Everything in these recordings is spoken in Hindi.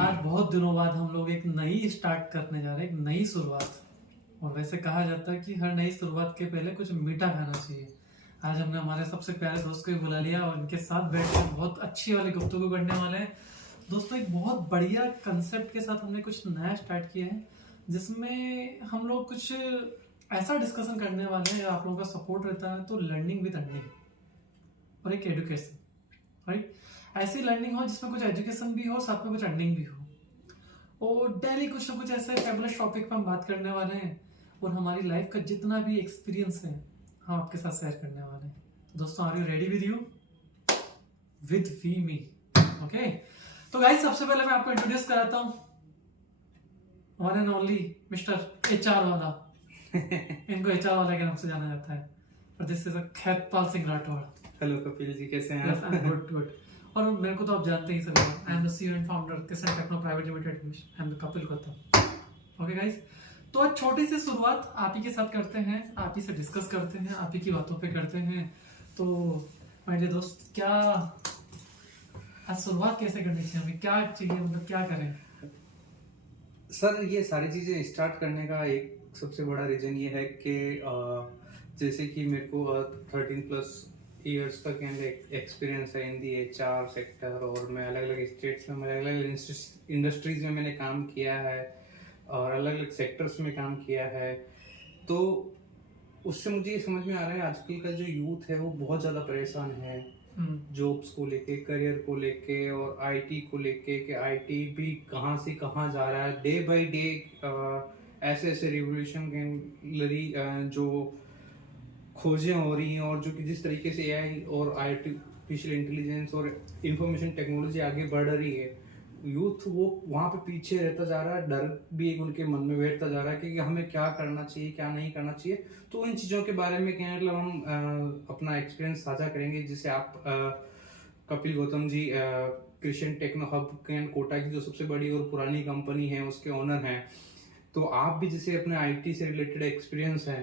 आज बहुत दिनों बाद हम लोग एक नई स्टार्ट करने जा रहे हैं, एक नई शुरुआत। और वैसे कहा जाता है कि हर नई शुरुआत के पहले कुछ मीठा खाना चाहिए। आज हमने हमारे सबसे प्यारे दोस्त को भी बुला लिया और इनके साथ बैठकर बहुत अच्छी वाली गुफ्तगू करने वाले हैं। दोस्तों, एक बहुत बढ़िया कंसेप्ट के साथ हमने कुछ नया स्टार्ट किया है, जिसमें हम लोग कुछ ऐसा डिस्कशन करने वाले हैं। आप लोगों का सपोर्ट रहता है तो लर्निंग विद अर्निंग और एक एजुकेशन, राइट? ऐसी लर्निंग हो जिसमें कुछ एजुकेशन भी हो, साथ में कुछ अर्निंग भी हो। और डेली कुछ ना कुछ ऐसे फैबुलस टॉपिक पर हम बात करने वाले हैं और हमारी लाइफ का जितना भी एक्सपीरियंस है हम आपके साथ शेयर करने वाले हैं। दोस्तों, are you ready with you with we me? Okay, तो गाइस सबसे पहले मैं आपको इंट्रोड्यूस कराता हूँ, one and only mister HR वाला। इनको एचआर वाला के नाम से जाना जाता है, पर this is Khaitpal Singh Rathore. Hello Kapil ji, कैसे हैं आप? Good good. और मेरे को तो आप जानते ही सभी, I am the CEO and founder Kisan techno private limited, I am the Kapil Gautam. Okay guys, तो आज छोटी सी शुरुआत आप ही के साथ करते हैं, आप ही से डिस्कस करते हैं, आप ही की बातों पे करते हैं। तो मेरे दोस्त, क्या आज शुरुआत कैसे करनी चाहिए, हमें क्या चाहिए, मतलब क्या करें? सर, ये सारी चीज़ें स्टार्ट करने का एक सबसे बड़ा रीज़न ये है कि जैसे कि मेरे को 13+ ईयर्स का एक्सपीरियंस है इन दी HR सेक्टर, और मैं अलग अलग स्टेट्स में, अलग अलग इंडस्ट्रीज में मैंने काम किया है और अलग अलग सेक्टर्स में काम किया है। तो उससे मुझे ये समझ में आ रहा है आजकल का जो यूथ है वो बहुत ज़्यादा परेशान है जॉब्स को लेके, करियर को लेके और IT को लेके कि IT भी कहाँ से कहाँ जा रहा है। डे बाय डे ऐसे ऐसे रिवोल्यूशनरी जो खोजें हो रही हैं, और जो कि जिस तरीके से AI और आर्टिफिशियल इंटेलिजेंस और इंफॉर्मेशन टेक्नोलॉजी आगे बढ़ रही है, यूथ वो वहाँ पे पीछे रहता जा रहा है। डर भी एक उनके मन में बैठता जा रहा है कि हमें क्या करना चाहिए, क्या नहीं करना चाहिए। तो इन चीज़ों के बारे में क्या मतलब हम अपना एक्सपीरियंस साझा करेंगे, जिससे आप कपिल गौतम जी क्रिशन टेक्नो हब कोटा की जो सबसे बड़ी और पुरानी कंपनी है उसके ओनर हैं, तो आप भी जैसे अपने IT से रिलेटेड एक्सपीरियंस है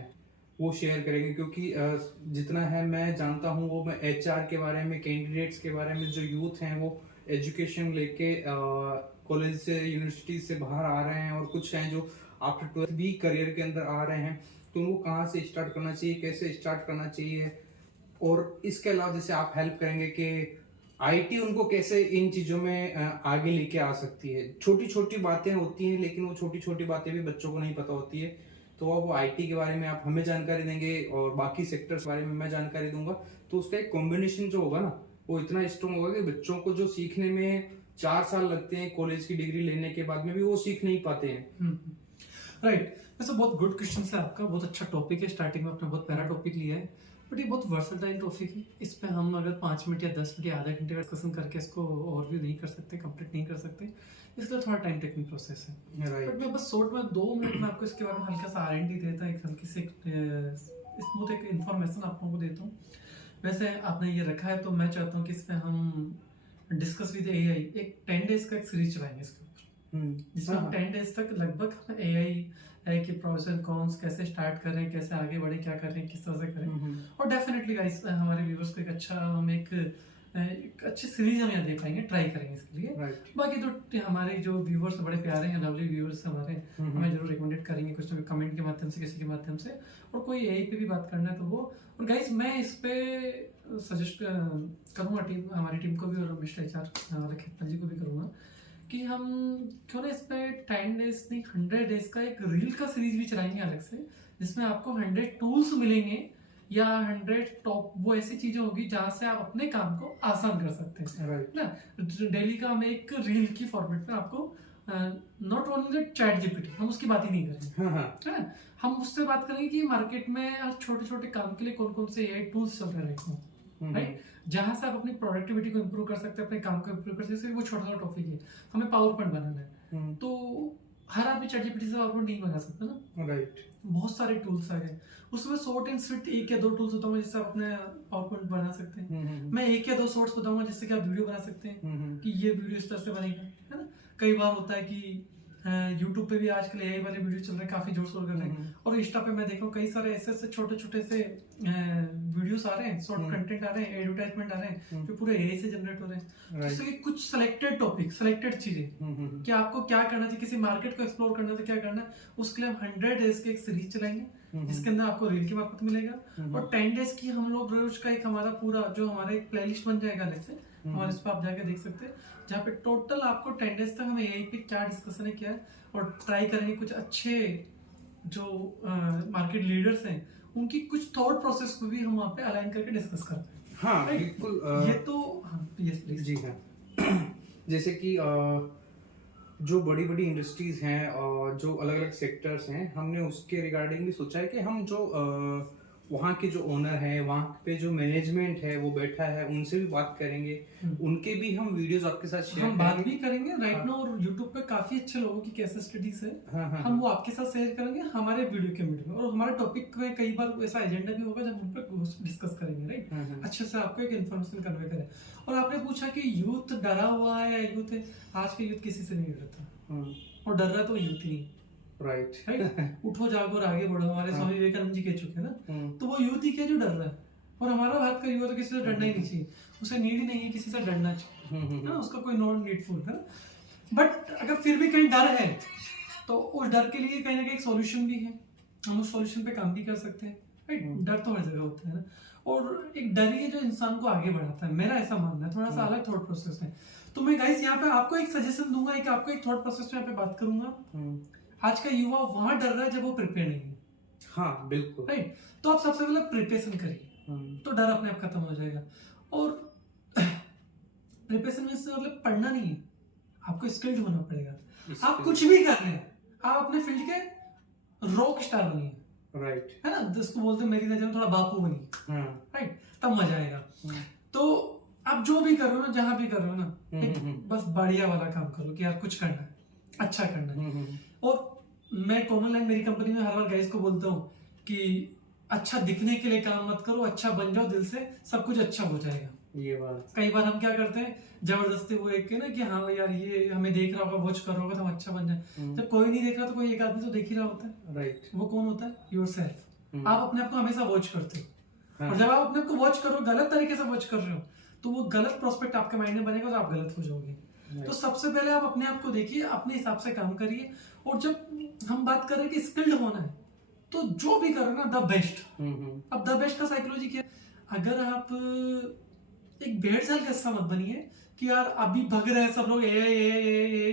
वो शेयर करेंगे। क्योंकि जितना है मैं जानता हूँ वो मैं HR के बारे में, कैंडिडेट्स के बारे में, जो यूथ हैं वो एजुकेशन लेके कॉलेज से, यूनिवर्सिटी से बाहर आ रहे हैं, और कुछ हैं जो आफ्टर 12th भी करियर के अंदर आ रहे हैं। तो उनको कहाँ से स्टार्ट करना चाहिए, कैसे स्टार्ट करना चाहिए, और इसके अलावा जैसे आप हेल्प करेंगे कि IT उनको कैसे इन चीज़ों में आगे लेके आ सकती है। छोटी छोटी बातें होती हैं, लेकिन वो छोटी छोटी बातें भी बच्चों को नहीं पता होती है। तो अब वो IT के बारे में आप हमें जानकारी देंगे और बाकी सेक्टर्स के बारे में मैं जानकारी दूंगा। तो उसका एक कॉम्बिनेशन जो होगा ना, वो इतना स्ट्रॉन्ग होगा कि बच्चों को जो सीखने में 4 साल लगते हैं कॉलेज की डिग्री लेने के बाद में भी, वो सीख नहीं पाते हैं। राइट। वैसे बहुत गुड क्वेश्चन है आपका, बहुत अच्छा टॉपिक है। स्टार्टिंग में आपने बहुत प्यारा टॉपिक लिया है, बट ये बहुत वर्सेटाइल टॉपिक है। इस पे हम अगर 5 मिनट या 10 मिनट या आधा घंटे का डिस्कशन करके इसको ओवरव्यू नहीं कर सकते, कंप्लीट नहीं कर सकते, इसलिए थोड़ा टाइम टेकिंग प्रोसेस है। बट मैं बस शॉर्ट में 2 मिनट में आपको इसके बारे में हल्का सा R&D देता हूँ, एक हल्की सी स्मूथ एक इन्फॉर्मेशन आप लोगों को देता हूँ। वैसे आपने ये रखा है तो मैं चाहता हूँ कि इसमें हम डिस्कस विद AI एक 10 डेज का एक सीरीज चलाएंगे इसके ऊपर, जिसमें हम 10 डेज तक लगभग AI के प्रोस एंड कॉन्स, कैसे स्टार्ट करें, कैसे आगे बढ़े, क्या करें, किस तरह से करें। और डेफिनेटली गाइस, हमारे व्यूअर्स को एक अच्छी सीरीज हम यहाँ दे पाएंगे, ट्राई करेंगे इसके लिए। बाकी तो हमारे जो व्यूअर्स बड़े प्यारे हैं, लवली व्यूअर्स हमारे, हमें जरूर रिकमेंडेड करेंगे कुछ ना कमेंट के माध्यम से, किसी के माध्यम से, और कोई AI पे भी बात करना है तो वो। और गाइस, मैं इस पे सजेस्ट करूँगा हमारी टीम को भी, और मिस्टर HR हमारे खैतपाल जी को भी करूँगा कि हम क्यों ना इस पे 10 डेज नहीं 100 डेज का एक रील का सीरीज भी चलाएंगे अलग से, जिसमें आपको 100 टूल्स मिलेंगे या 100 टॉप वो ऐसी चीजें होगी जहां से आप अपने काम को आसान कर सकते हैं, ना? डेली का हम एक रील की फॉर्मेट में आपको, नॉट ओनली चैट GPT, हम उसकी बात ही नहीं करेंगे, है ना? हम उससे बात करेंगे कि मार्केट में छोटे छोटे काम के लिए कौन कौन से AI टूल्स चल रहे हैं, राइट? जहां से आप अपनी प्रोडक्टिविटी को इंप्रूव कर सकते हैं, अपने काम को इंप्रूव कर सकते हैं। वो छोटा सा टॉपिक है, हमें पावर पॉइंट बनाना है, तो हर आदमी चैट GPT से पावर पॉइंट नहीं बना सकता ना, राइट? बहुत सारे टूल्स आ गए, उसमें शॉर्ट एंड स्वीट 1 या 2 टूल्स बताऊंगा जिससे आप अपने पावर पॉइंट बना सकते हैं। मैं 1 या 2 शॉर्ट्स बताऊंगा जिससे कि आप वीडियो बना सकते हैं कि ये वीडियो इस तरह से बनेगा, है ना? कई बार होता है कि YouTube पे भी आजकल AI वाले वीडियो चल रहे हैं, काफी जोर शोर कर रहे हैं, और इंस्टा पे मैं देखा कई सारे ऐसे छोटे छोटे से वीडियोस आ रहे हैं, शॉर्ट कंटेंट आ रहे हैं, एडवर्टाइजमेंट आ रहे हैं जो पूरे एआई से जनरेट हो रहे हैं। जैसे कि कुछ सिलेक्टेड टॉपिक, सिलेक्टेड चीजें कि आपको क्या करना चाहिए, किसी मार्केट को एक्सप्लोर करना है तो क्या करना है, उसके लिए हम 100 डेज के एक सीरीज चलाएंगे जिसके अंदर आपको रील के मार्फत मिलेगा। और 10 डेज की हम लोग रोज का एक हमारा पूरा जो हमारा एक प्लेलिस्ट बन जाएगा अलग से, हमारे इस पर आप जाके देख सकते हैं, जहाँ पे टोटल आपको 10 डेज तक हमें एआई पे क्या डिस्कशन है किया है, और ट्राई करेंगे कुछ अच्छे जो मार्केट लीडर्स हैं उनकी कुछ थॉट प्रोसेस को भी हम वहाँ पे अलाइन करके डिस्कस करते हैं। हाँ Right? बिल्कुल। ये तो यस प्लीज। जी हाँ। जैसे कि जो बड़ी बड़ी इंडस्ट्रीज हैं और जो अलग अलग सेक्टर्स हैं, हमने उसके रिगार्डिंग भी सोचा है कि हम जो वहाँ के जो ओनर हैं, वहाँ पे जो मैनेजमेंट है वो बैठा है, उनसे भी बात करेंगे, उनके भी हम वीडियोस आपके साथ शेयर हम बात भी करेंगे राइट नाउ। और यूट्यूब पे काफी अच्छे लोगों की केस स्टडीज है, हम वो आपके साथ शेयर करेंगे हमारे वीडियो के मिड में। और हमारे टॉपिक में कई बार ऐसा एजेंडा भी होगा जब हम उन पर डिस्कस करेंगे, राइट, अच्छे से आपको एक इन्फॉर्मेशन कन्वे करें। और आपने पूछा कि यूथ डरा हुआ है या यूथ है, आज के यूथ किसी से नहीं डरता, और डर रहा तो यूथ ही, राइट। उठो जागो और आगे बढ़ो, हमारे स्वामी विवेकानंद जी कह चुके हैं ना। तो वो यूथ ही क्या जो डर रहा है, और हमारा बात का युवा तो किसी से डरना ही नहीं चाहिए, उसे नीड ही नहीं है किसी से डरना चाहिए, है ना, उसका कोई नॉन नीडफुल है। बट अगर फिर भी कहीं डर है तो उस डर के लिए कहीं ना कहीं एक सॉल्यूशन भी है, हम उस सॉल्यूशन पे काम भी कर सकते हैं, राइट। डर तो हर जगह होता है ना, और एक डर ही है जो इंसान को आगे बढ़ाता है, मेरा ऐसा मानना है। थोड़ा सा अलग थॉट प्रोसेस है। तो मैं गाइस यहाँ पे आपको एक सजेशन दूंगा, एक आपको एक थॉट प्रोसेस पे यहाँ पे बात करूंगा। आज का युवा वहां डर रहा है जब वो प्रिपेयर नहीं है। हाँ बिल्कुल, राइट। तो आप सबसे पहले प्रिपरेशन करिए, तो डर अपने आप खत्म हो जाएगा। और प्रिपरेशन में से मतलब पढ़ना नहीं है, आपको स्किल्ड होना पड़ेगा। आप कुछ भी कर रहे हैं, आप अपने फील्ड के रॉक स्टार बनिए, राइट, है ना, जिसको बोलते हैं मेरी नजर में थोड़ा बापू बनिए, राइट, तब मजा आएगा। तो आप जो भी कर रहे हो ना, जहां भी कर रहे हो ना, एक बस बढ़िया वाला काम करो कि यार कुछ करना है, अच्छा करना है। और मैं कॉमन लाइन मेरी कंपनी में हर बार गाइस को बोलता हूँ कि अच्छा दिखने के लिए काम मत करो, अच्छा बन जाओ दिल से, सब कुछ अच्छा हो जाएगा। ये बात कई बार हम क्या करते हैं, जबरदस्ती वो एक के ना कि हाँ यार ये हमें देख रहा होगा, वॉच कर रहा होगा तो हम अच्छा बन जाए। जब कोई नहीं देख रहा तो कोई एक आदमी तो देख ही रहा होता है, राइट। वो कौन होता है? योरसेल्फ। आप अपने आप को हमेशा वॉच करते हो, और जब आप अपने आप को वॉच करो, गलत तरीके से वॉच कर रहे हो, तो वो गलत प्रोस्पेक्ट आपके माइंड में बनेगा, तो आप गलत हो जाओगे। तो सबसे पहले आप अपने आप को देखिए, अपने हिसाब से काम करिए। और जब हम बात करें कि स्किल्ड होना है, तो जो भी करो ना द बेस्ट। अब द बेस्ट का साइकोलॉजी क्या है? अगर आप एक भेड़ चाल का हिस्सा मत बनिए कि यार अभी भग रहे हैं सब लोग ए,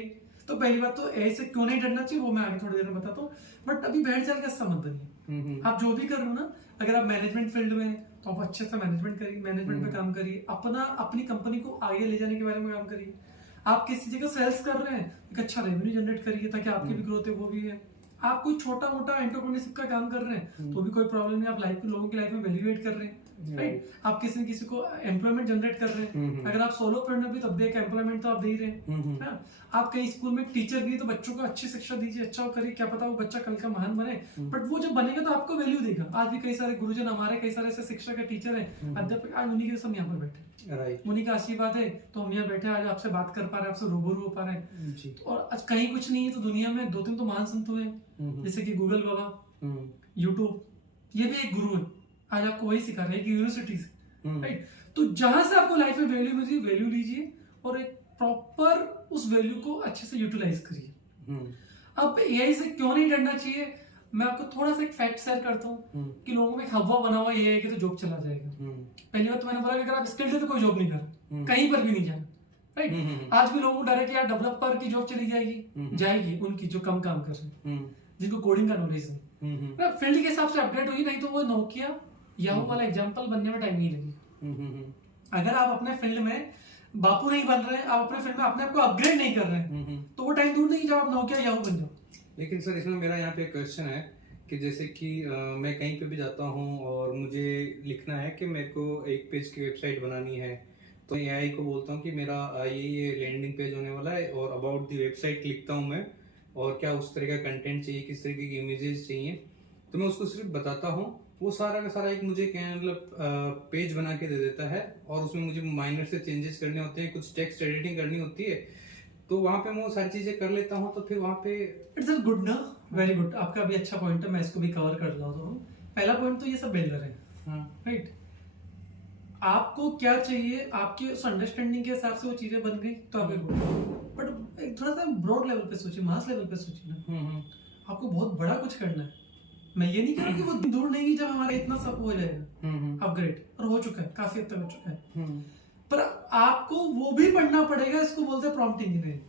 तो पहली बात तो ए से क्यों नहीं डरना चाहिए वो मैं आगे थोड़ी देर में बताता हूँ। बट अभी भेड़ चाल का हिस्सा मत बनिए। आप जो भी कर रहे हो ना, अगर आप मैनेजमेंट फील्ड में हैं तो आप अच्छे से मैनेजमेंट करिए, मैनेजमेंट पे काम करिए, अपनी कंपनी को आगे ले जाने के बारे में काम करिए। आप किसी जगह सेल्स कर रहे हैं, एक अच्छा रेवेन्यू जनरेट करिए ताकि आपकी भी ग्रोथ है वो भी है। आप कोई छोटा मोटा एंटरप्रेन्योरशिप का काम कर रहे हैं तो भी कोई प्रॉब्लम नहीं, आप लाइफ में लोगों की लाइफ में वैल्यूएट कर रहे हैं, राइट। आप किसी न किसी को एम्प्लॉयमेंट जनरेट कर रहे हैं, अगर आप सोलोप्रेन्योर भी तब भी एक एम्प्लॉयमेंट तो आप दे ही रहे हैं। आप कहीं स्कूल में टीचर भी तो बच्चों को अच्छी शिक्षा दीजिए, अच्छा करिए, क्या पता वो बच्चा कल का महान बने। बट वो जब बनेगा तो आपको वैल्यू देगा। आज भी कई सारे गुरुजन हमारे, कई सारे ऐसे शिक्षक है, टीचर है, अध्यापक, आज उन्हीं के सब यहाँ पर बैठे, राइट। उन्हीं का आशीर्वाद है तो हम यहाँ बैठे आज आपसे बात कर पा रहे हैं, आपसे रूबरू हो पा रहे हैं। और आज कहीं कुछ नहीं है तो दुनिया में 2-3 तो महान संत हुए, जैसे कि गूगल बाबा, यूट्यूब, ये भी एक गुरु है, आज आपको वही सिखा रहे हैं कि यूनिवर्सिटी से, राइट। तो जहां से आपको लाइफ में वैल्यू मिली, वैल्यू लीजिए और एक प्रॉपर उस वैल्यू को अच्छे से यूटिलाइज करिए। अब एआई से क्यों नहीं डरना चाहिए, मैं आपको थोड़ा सा एक फैक्ट शेयर करता हूँ कि लोगों में एक हवा बना हुआ ये है कि तो जॉब चला जाएगा। पहली बात तो मैंने बोला कि अगर आप स्किल्ड है तो कोई जॉब नहीं कर, कहीं पर भी नहीं जाना, राइट। आज भी लोगों को डर है कि यार डेवलपर की जॉब चली जाएगी, उनकी जो कम काम कर रहे हैं, जिनको कोडिंग का नॉलेज नहीं, फील्ड के हिसाब से अपडेट होगी, नहीं तो वो नोकिया याहू वाला एग्जांपल बनने में टाइम नहीं लगेगा। अगर आप अपने फील्ड में बापू नहीं बन रहे, आप अपने फील्ड में अपने आप को अपग्रेड नहीं कर रहे, तो वो टाइम दूर नहीं जब आप नोकिया याहू बन जाओ। लेकिन सर इसमें मेरा यहाँ पे क्वेश्चन है कि जैसे कि मैं कहीं पे भी जाता हूँ और मुझे लिखना है कि मेरे को एक पेज की वेबसाइट बनानी है, तो एआई को बोलता हूँ कि मेरा ये लैंडिंग पेज होने वाला है और अबाउट दी वेबसाइट लिखता हूँ मैं, और क्या उस तरह का कंटेंट चाहिए, किस तरीके की इमेजेस चाहिए, तो मैं उसको सिर्फ बताता हूँ, वो सारा का सारा एक मुझे क्या मतलब पेज बना के दे देता है, और उसमें मुझे माइनर से चेंजेस करने होते हैं, कुछ टेक्स्ट एडिटिंग करनी होती है, तो वहाँ पे मैं वो सारी चीजें कर लेता हूँ। तो फिर वहाँ पे इट्स गुड ना, वेरी गुड, आपका भी अच्छा पॉइंट है, मैं इसको भी कवर कर रहा हूँ। पहला पॉइंट तो ये सब बिल्डर है, राइट। आपको क्या चाहिए, आपकी उस अंडरस्टैंडिंग के हिसाब से वो चीजें बन गई तो आप एक, बट एक थोड़ा सा ब्रॉड लेवल पे सोचिए, मास लेवल पे सोचिए ना। आपको बहुत बड़ा कुछ करना है। मैं ये नहीं कह रहा कि वो दिन दूर नहीं है जब हमारा इतना सब हो जाएगा अपग्रेड, और हो चुका है, काफी हद तक हो चुका है। पर आपको वो भी पढ़ना पड़ेगा, इसको बोलते हैं प्रॉम्प्ट इंजीनियरिंग।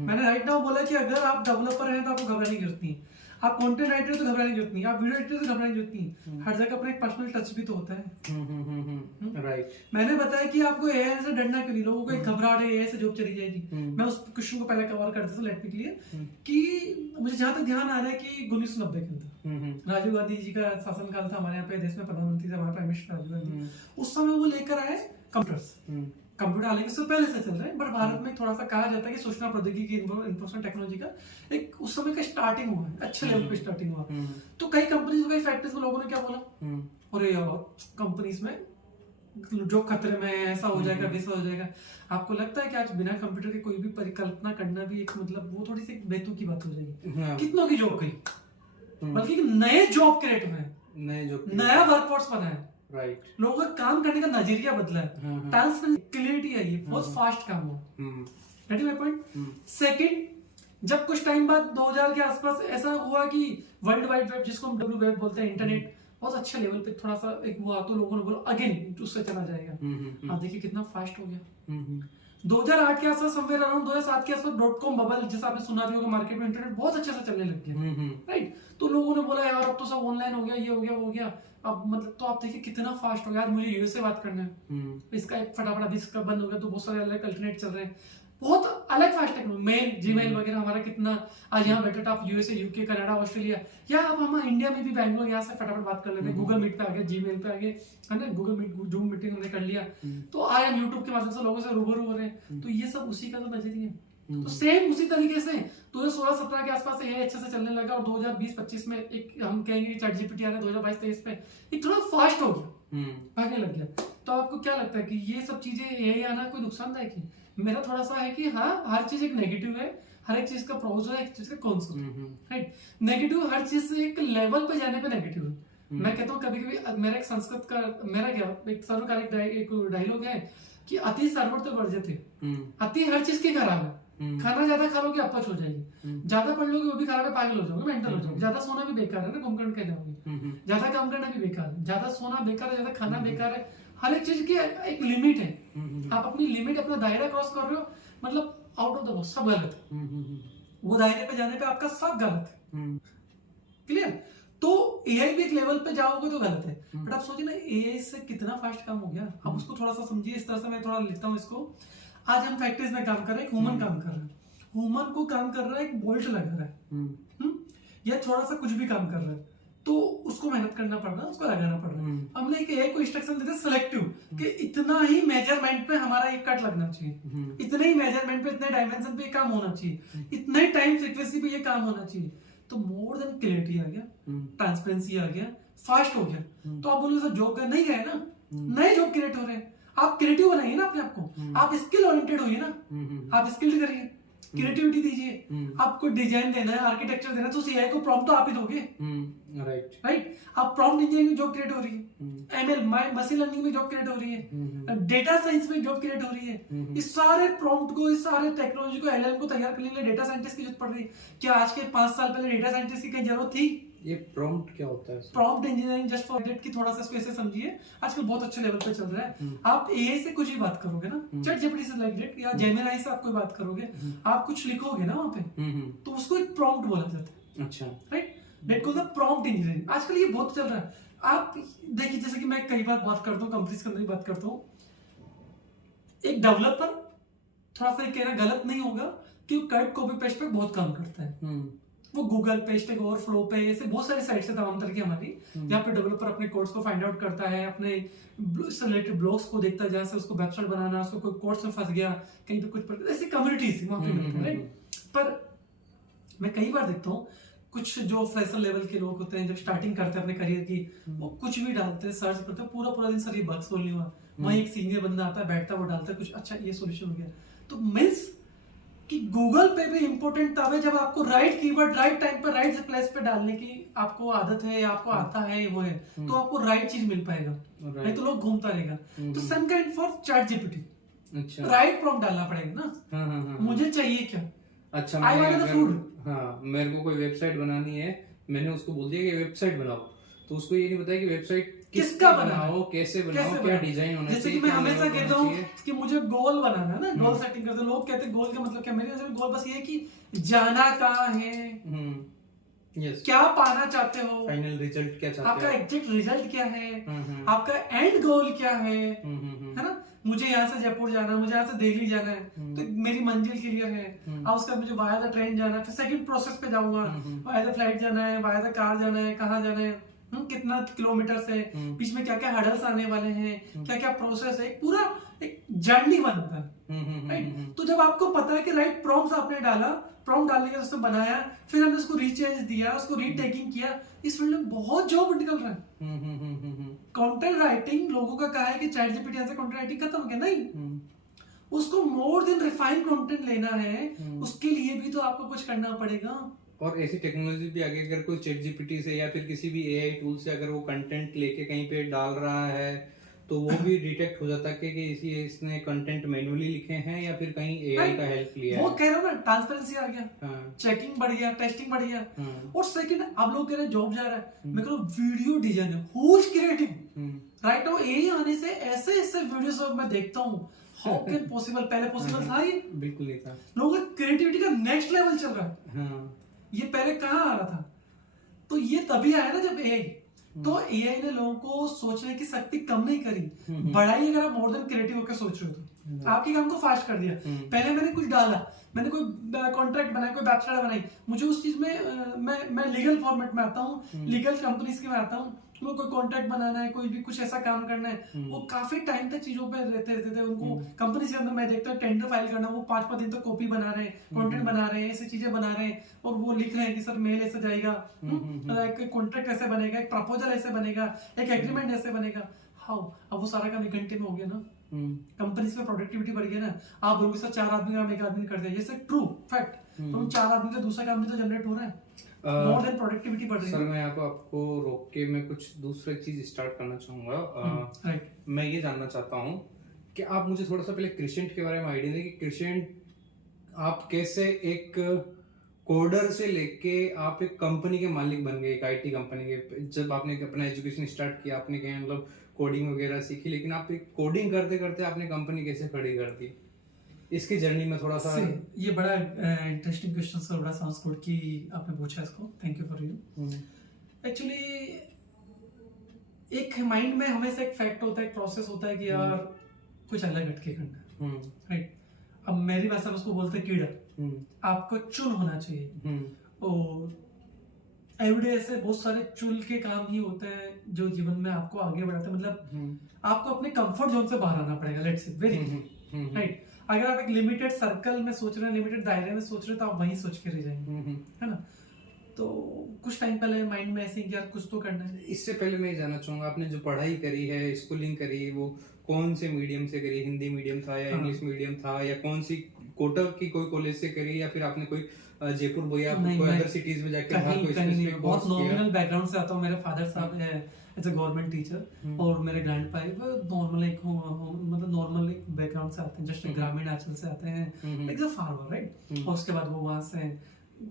मैंने राइट नाउ बोला कि अगर आप डेवलपर हैं तो आपको घबराने की जरूरत नहीं है, आप कंटेंट राइटर तो घबराने की जरूरत नहीं, आप वीडियो एडिटर तो घबराने की जरूरत नहीं। हर जगह अपना एक पर्सनल टच भी तो होता है। राइट। मैंने बताया कि आपको एआई से डरना क्यों नहीं, लोगों को एक घबराहट है एआई से जॉब चली जाएगी। मैं उस क्वेश्चन को पहले कवर करता था, लेट मी क्लियर, कि मुझे जहां तक ध्यान आ रहा है कि 1990 के अंदर राजीव गांधी जी का शासनकाल था हमारे यहाँ पे, देश में प्रधानमंत्री थे हमारे प्राइम मिनिस्टर राजीव गांधी। उस समय वो लेकर आए कंप्यूटर्स। कंप्यूटर हालांकि उससे पहले से चल रहे हैं, बट भारत में थोड़ा सा कहा जाता है कि सूचना प्रौद्योगिकी इंफॉर्मेशन टेक्नोलॉजी का एक उस समय का स्टार्टिंग हुआ है, अच्छे लेवल पे स्टार्टिंग हुआ। तो कई कंपनीज कई फैक्ट्रीज में लोगों ने क्या बोला, अरे यार कंपनीज में जो खतरे में है, ऐसा हो जाएगा वैसा हो जाएगा। आपको लगता है कि आज बिना कंप्यूटर के कोई भी परिकल्पना करना भी एक मतलब वो थोड़ी सी बेतुकी की बात हो जाएगी। कितनों की जॉब गई, बल्कि नए जॉब क्रिएट हुए, नया वर्कफोर्स बना है। राइट। लोगों का काम करने का नजरिया बदला है, ट्रांसपेरेंसी क्लियरिटी आई है, बहुत फास्ट काम हुआ। Gate my point. सेकंड, जब कुछ टाइम बाद 2000 के आसपास ऐसा हुआ कि वर्ल्ड वाइड वेब, जिसको हम डब्ल्यू वेब बोलते हैं, इंटरनेट बहुत अच्छे लेवल पे थोड़ा सा एक हुआ, तो लोगों ने बोला अगेन उससे चला जाएगा। आप देखिए कितना फास्ट हो गया। 2008 के आसपास, समवेयर अराउंड 2007 के आसपास .com बबल जैसा आपने सुना भी होगा, मार्केट में इंटरनेट बहुत अच्छे से चलने लग गया, राइट। तो लोगों ने बोला यार अब तो सब ऑनलाइन हो गया, ये हो गया वो हो गया, अब मतलब तो आप देखिए कितना फास्ट हो गया। आज मुझे यूएस से बात करना है, इसका एक फटाफट अभी इसका बंद हो गया तो बहुत सारे अलग अल्टरनेट चल रहे हैं, बहुत अलग फास्ट टेक्नोलॉजी। मेल, जीमेल वगैरह हमारा कितना आज यहाँ बैठे आप यूएसए, यूके, कनाडा, ऑस्ट्रेलिया, या अब हम इंडिया में भी बैंगलोर यहाँ से फटाफट बात कर लेते हैं। गूगल मीट पे आ गए, जीमेल पे आ गए, है ना, गूगल मीट, जूम मीटिंग हमने कर लिया, तो आज हम यूट्यूब के माध्यम से लोगों से रूबरू हो रहे हैं। तो ये सब उसी का तो नजरिया है। तो सेम उसी तरीके से 2016-17 के आसपास ये अच्छे से चलने लगा, और 2020-25 में एक हम कहेंगे कि चैट जीपीटी आ रहा है, 2022-23 पे एक थोड़ा फास्ट हो गया, भागने लग गया। तो आपको क्या लगता है कि ये सब चीजें यही आना कोई नुकसानदायक है? मेरा थोड़ा सा है कि हाँ, हर चीज एक नेगेटिव है, हर एक चीज का प्रोज है, एक चीज का कॉन्स है, राइट। नेगेटिव हर चीज से एक लेवल पे जाने पे नेगेटिव है। मैं कहता हूँ कभी कभी मेरा एक संस्कृत का, मेरा क्या एक सर्वकालिक एक डायलॉग है कि अति सर्वत्र वर्जित, अति हर चीज की खराब है। खाना ज्यादा खा लोगे अपच हो जाएगी, ज्यादा पढ़ लोगे वो भी खराब है, पागल हो जाओगे, मेंटल हो जाओगे। ज्यादा सोना भी बेकार है ना, घूम के जाओगे। ज्यादा काम करना भी बेकार है, ज्यादा सोना बेकार है, ज्यादा खाना बेकार है। हर एक चीज की एक लिमिट है। आप अपनी लिमिट, अपना दायरा क्रॉस कर रहे हो, मतलब आउट ऑफ द बॉक्स, सब गलत है। वो दायरे पे जाने पे आपका सब गलत है। क्लियर? तो एआई भी एक लेवल पे जाओगे तो गलत है, बट आप सोचिए ना एआई से कितना फास्ट काम हो गया। आप उसको थोड़ा सा समझिए, इस तरह से मैं थोड़ा लिखता हूँ इसको। आज हम फैक्ट्रीज में काम कर रहे हैं, ह्यूमन काम कर रहा है, ह्यूमन को काम कर रहा है, एक बोल्ट लगा रहा है, या थोड़ा सा कुछ भी काम कर रहा है, तो उसको मेहनत करना पड़ रहा है, उसको लगाना पड़ रहा है। हमने एक एआई को इंस्ट्रक्शन देते सिलेक्टिव कि इतना ही मेजरमेंट पे हमारा एक कट लगना चाहिए, इतने ही मेजरमेंट पे, इतने डायमेंशन पे काम होना चाहिए, इतने टाइम फ्रीक्वेंसी पे ये काम होना चाहिए। तो मोर देन क्लियरिटी आ गया, ट्रांसपेरेंसी आ गया, फास्ट हो गया। तो आप बोलोगे सर जॉब का नहीं गए ना, नए जॉब क्रिएट हो रहे हैं। आप क्रिएटिव बनाइए ना अपने आप को, आप स्किल ओरिएंटेड होइए ना, आप स्किल्ड करिए, क्रिएटिविटी दीजिए। आपको डिजाइन देना है, आर्किटेक्चर देना है, तो एआई को प्रॉम्प्ट तो आप ही दोगे, राइट। आप प्रॉम्प्ट इंजीनियरिंग में जॉब क्रिएट हो रही है, एमएल मशीन लर्निंग में जॉब क्रिएट हो रही है, डेटा साइंस में जॉब क्रिएट हो रही है। इस सारे प्रॉम्प्ट को, इस सारे टेक्नोलॉजी को, एलएलएम को तैयार करने के लिए डेटा साइंटिस्ट की जरूरत पड़ रही है। क्या आज के 5 साल पहले डेटा साइंटिस्ट की कहीं जरूरत थी? ये प्रॉम्प्ट क्या होता है? Prompt engineering, just for that, की थोड़ा सा इसको ऐसे समझिए, आजकल बहुत अच्छे लेवल पे चल रहा है। आप एआई से कुछ भी बात करोगे ना, चैट जीपीटी से लाइक दैट, या जेमिनी से आप कोई बात करोगे, आप कुछ लिखोगे ना वहां पे, तो उसको एक प्रॉम्प्ट बोला जाता है। अच्छा, right. That called the prompt engineering. आजकल ये बहुत चल रहा है। आप देखिए, जैसे कि मैं कई बार बात करता हूँ, कंपनीज के अंदर भी बात करता हूँ, एक डेवलपर, थोड़ा सा कहना गलत नहीं होगा कि कट कॉपी पेस्ट पे बहुत काम करता है। वो गूगल पे, स्टैक ओवरफ्लो पे, ऐसे बहुत सारी साइट्स है तमाम तरह की हमारी, जहाँ पे डेवलपर अपने कोड्स को फाइंड आउट करता है, अपने रिलेटेड ब्लॉग्स को देखता है, जहाँ से उसको वेबसाइट बनाना, उसको कोई कोर्स में फंस गया, कहीं पे कुछ, ऐसी कम्युनिटीज वहाँ पे मिलती है, राइट। पर मैं कई बार देखता हूँ कुछ जो फ्रेशर लेवल के लोग होते हैं, जब स्टार्टिंग करते हैं अपने करियर की, वो कुछ भी डालते हैं, सर्च करते हैं, पूरा दिन सर ये बग सोल्व नहीं हुआ, वहीं एक सीनियर बंदा आता है, बैठता है, वो डालता है कुछ, अच्छा ये सोल्यूशन हो गया। तो मीन्स कि गूगल पे भी इम्पोर्टेंट तब है जब आपको राइट कीवर्ड राइट टाइम पर राइट प्लेस पे डालने की आपको आदत है या आपको आता है वो है, तो आपको राइट चीज मिल पाएगा, नहीं तो लोग घूमता रहेगा। तो same kind for chat GPT, अच्छा राइट प्रॉम्प्ट डालना पड़ेगा ना। हाँ। मुझे चाहिए क्या, अच्छा आई वांट द फूड। हाँ, मेरे को कोई वेबसाइट बनानी है, मैंने उसको बोल दिया कि वेबसाइट बनाओ, तो उसको ये नहीं बताया कि वेबसाइट किसका बनाओ, कैसे बनाओ, क्या डिजाइन होना चाहिए। जैसे कि मैं हमेशा कहता हूँ कि मुझे गोल बनाना है ना, गोल सेटिंग करते लोग कहते हैं गोल का मतलब क्या, मेरे नजर में गोल बस ये है कि जाना कहाँ है, यस, क्या पाना चाहते हो, फाइनल रिजल्ट क्या चाहते हो, आपका एग्जैक्ट रिजल्ट क्या है, आपका एंड गोल क्या है ना। मुझे यहाँ से जयपुर जाना है, मुझे यहाँ से दिल्ली जाना है, तो मेरी मंजिल क्लियर है। और उसके बाद मुझे वाया द ट्रेन जाना है, फिर सेकंड प्रोसेस पे जाऊंगा, वाया द फ्लाइट जाना है, वाया द कार जाना है, कहाँ जाना है, कितना किलोमीटर से, बीच में क्या क्या हडल्स आने वाले हैं, क्या क्या प्रोसेस है, पूरा एक जर्नी बनता है, राइट। तो जब आपको पता है कि राइट प्रॉम्प्ट आपने डाला, प्रॉम्प्ट डालने के उसने बनाया, फिर हमने उसको रीचेंज दिया, उसको रीटेकिंग किया, इस फील्ड में बहुत जॉब निकल रहा है। कंटेंट राइटिंग लोगों का कहा है कि चैट जीपीटी से कंटेंट राइटिंग खत्म हो गया, नहीं, उसको मोर देन रिफाइन कंटेंट लेना है, उसके लिए भी तो आपको कुछ करना पड़ेगा। और ऐसी टेक्नोलॉजी भी आगे, अगर कोई चैट जीपीटी से या फिर किसी भी एआई टूल से अगर वो कंटेंट लेके कहीं पे डाल रहा है, तो वो भी डिटेक्ट हो जाता है कि इसने कंटेंट मैन्युअली लिखे हैं या फिर कहीं एआई का हेल्प लिया है। वो कह रहा हूं ना, ट्रांसपेरेंसी आ गया, चेकिंग बढ़ गया, टेस्टिंग बढ़ गया। और सेकंड, आप लोग कह रहे हैं जॉब जा रहा है, मैं कह रहा हूं video designer, who is creative, right. और एआई आने से ऐसे ऐसे वीडियोस मैं देखता हूं, हाउ कैन पॉसिबल, पहले पॉसिबल था ये? बिल्कुल नहीं था। लोगों की क्रिएटिविटी का नेक्स्ट लेवल चल रहा है। ये पहले कहाँ आ रहा था? तो ये तभी आया ना जब एआई, तो एआई ने लोगों को सोचने की शक्ति कम नहीं करी, बढ़ाई। अगर आप मोर देन क्रिएटिव होकर सोच रहे हो तो आपके काम को फास्ट कर दिया। पहले मैंने कुछ डाला, मैंने कोई कॉन्ट्रैक्ट बनाया, कोई वेबसाइट बनाई, मुझे उस चीज में मैं लीगल फॉर्मेट में आता हूँ, लीगल कंपनीज के में आता हूँ, वो कोई कॉन्ट्रैक्ट बनाना है, कोई भी कुछ ऐसा काम करना है, वो काफी टाइम तक चीजों पे रहते थे उनको। कंपनी के अंदर मैं देखता हूँ टेंडर फाइल करना, वो 5-5 दिन तक कॉपी बना रहे हैं, कंटेंट बना रहे हैं, ऐसी चीजें बना रहे हैं, और वो लिख रहे हैं कि सर मेल ऐसे जाएगा, एक कॉन्ट्रैक्ट ऐसे बनेगा, एक प्रपोजल ऐसे बनेगा, एक एग्रीमेंट ऐसे बनेगा। हाउ? अब वो सारा काम 1 घंटे में हो गया ना। कंपनीज में प्रोडक्टिविटी बढ़ गया ना। आप बोलोगे सर 4 आदमी काम 1 आदमी कर दिया, ये ट्रू फैक्ट, तो 4 आदमी का दूसरा काम भी तो जनरेट हो रहा है, मोर देन प्रोडक्टिविटी बढ़ रही है। सर मैं यहाँ पे आपको रोक के मैं कुछ दूसरा चीज स्टार्ट करना चाहूंगा। मैं ये जानना चाहता हूँ कि आप मुझे थोड़ा सा पहले क्रिसेंट के बारे में आइडिया दें कि क्रिसेंट आप कैसे एक कोडर से लेके आप एक कंपनी के मालिक बन गए, एक आईटी कंपनी के। जब आपने अपना एजुकेशन स्टार्ट किया, आपने कहीं मतलब कोडिंग वगैरह सीखी, लेकिन आप एक कोडिंग करते करते आपने कंपनी कैसे खड़ी कर दी, इसकी जर्नी में थोड़ा सा। ये बड़ा इंटरेस्टिंग क्वेश्चन सर, बड़ा साउंड्स गुड कि आपने पूछा इसको, thank you for you. Actually एक माइंड में हमेशा एक फैक्ट होता है, एक प्रोसेस होता है कि यार कुछ अलग हटके करना, राइट। अब मेरी भाषा में उसको बोलते हैं कीड़ा, आपको चुल होना चाहिए। और एवरीडे ऐसे बहुत सारे चुल के काम ही होते हैं जो जीवन में आपको आगे बढ़ाते हैं। मतलब आपको अपने कंफर्ट जोन से बाहर आना पड़ेगा, लेट्स से वेरी राइट। अगर आप एक लिमिटेड सर्कल में सोच रहे हैं, लिमिटेड दायरे में सोच रहे हैं, तो आप वहीं सोच के रह जाएंगे, है ना। तो कुछ टाइम पहले माइंड में ऐसे ही यार कुछ तो करना है। इससे पहले मैं ये जानना चाहूंगा, आपने जो पढ़ाई करी है, स्कूलिंग करी, वो कौन से मीडियम से करी? हिंदी मीडियम था या इंग्लिश मीडियम था, या कौन सी कोटा की कोई कॉलेज से करी, या फिर आपने कोई जयपुर या कोई अदर सिटीज में जाके कोई स्पेसिफिक कोर्स किया? बहुत नॉमिनल बैकग्राउंड से आता हूँ। मेरे फादर साहब है एज अ गवर्नमेंट टीचर, और मेरे ग्रैंडपा नॉर्मल एक मतलब नॉर्मल एक बैकग्राउंड से आते हैं, जस्ट ग्रामीण अंचल से आते हैं, लाइक अ फार्मर, राइट। और उसके बाद वो वहां से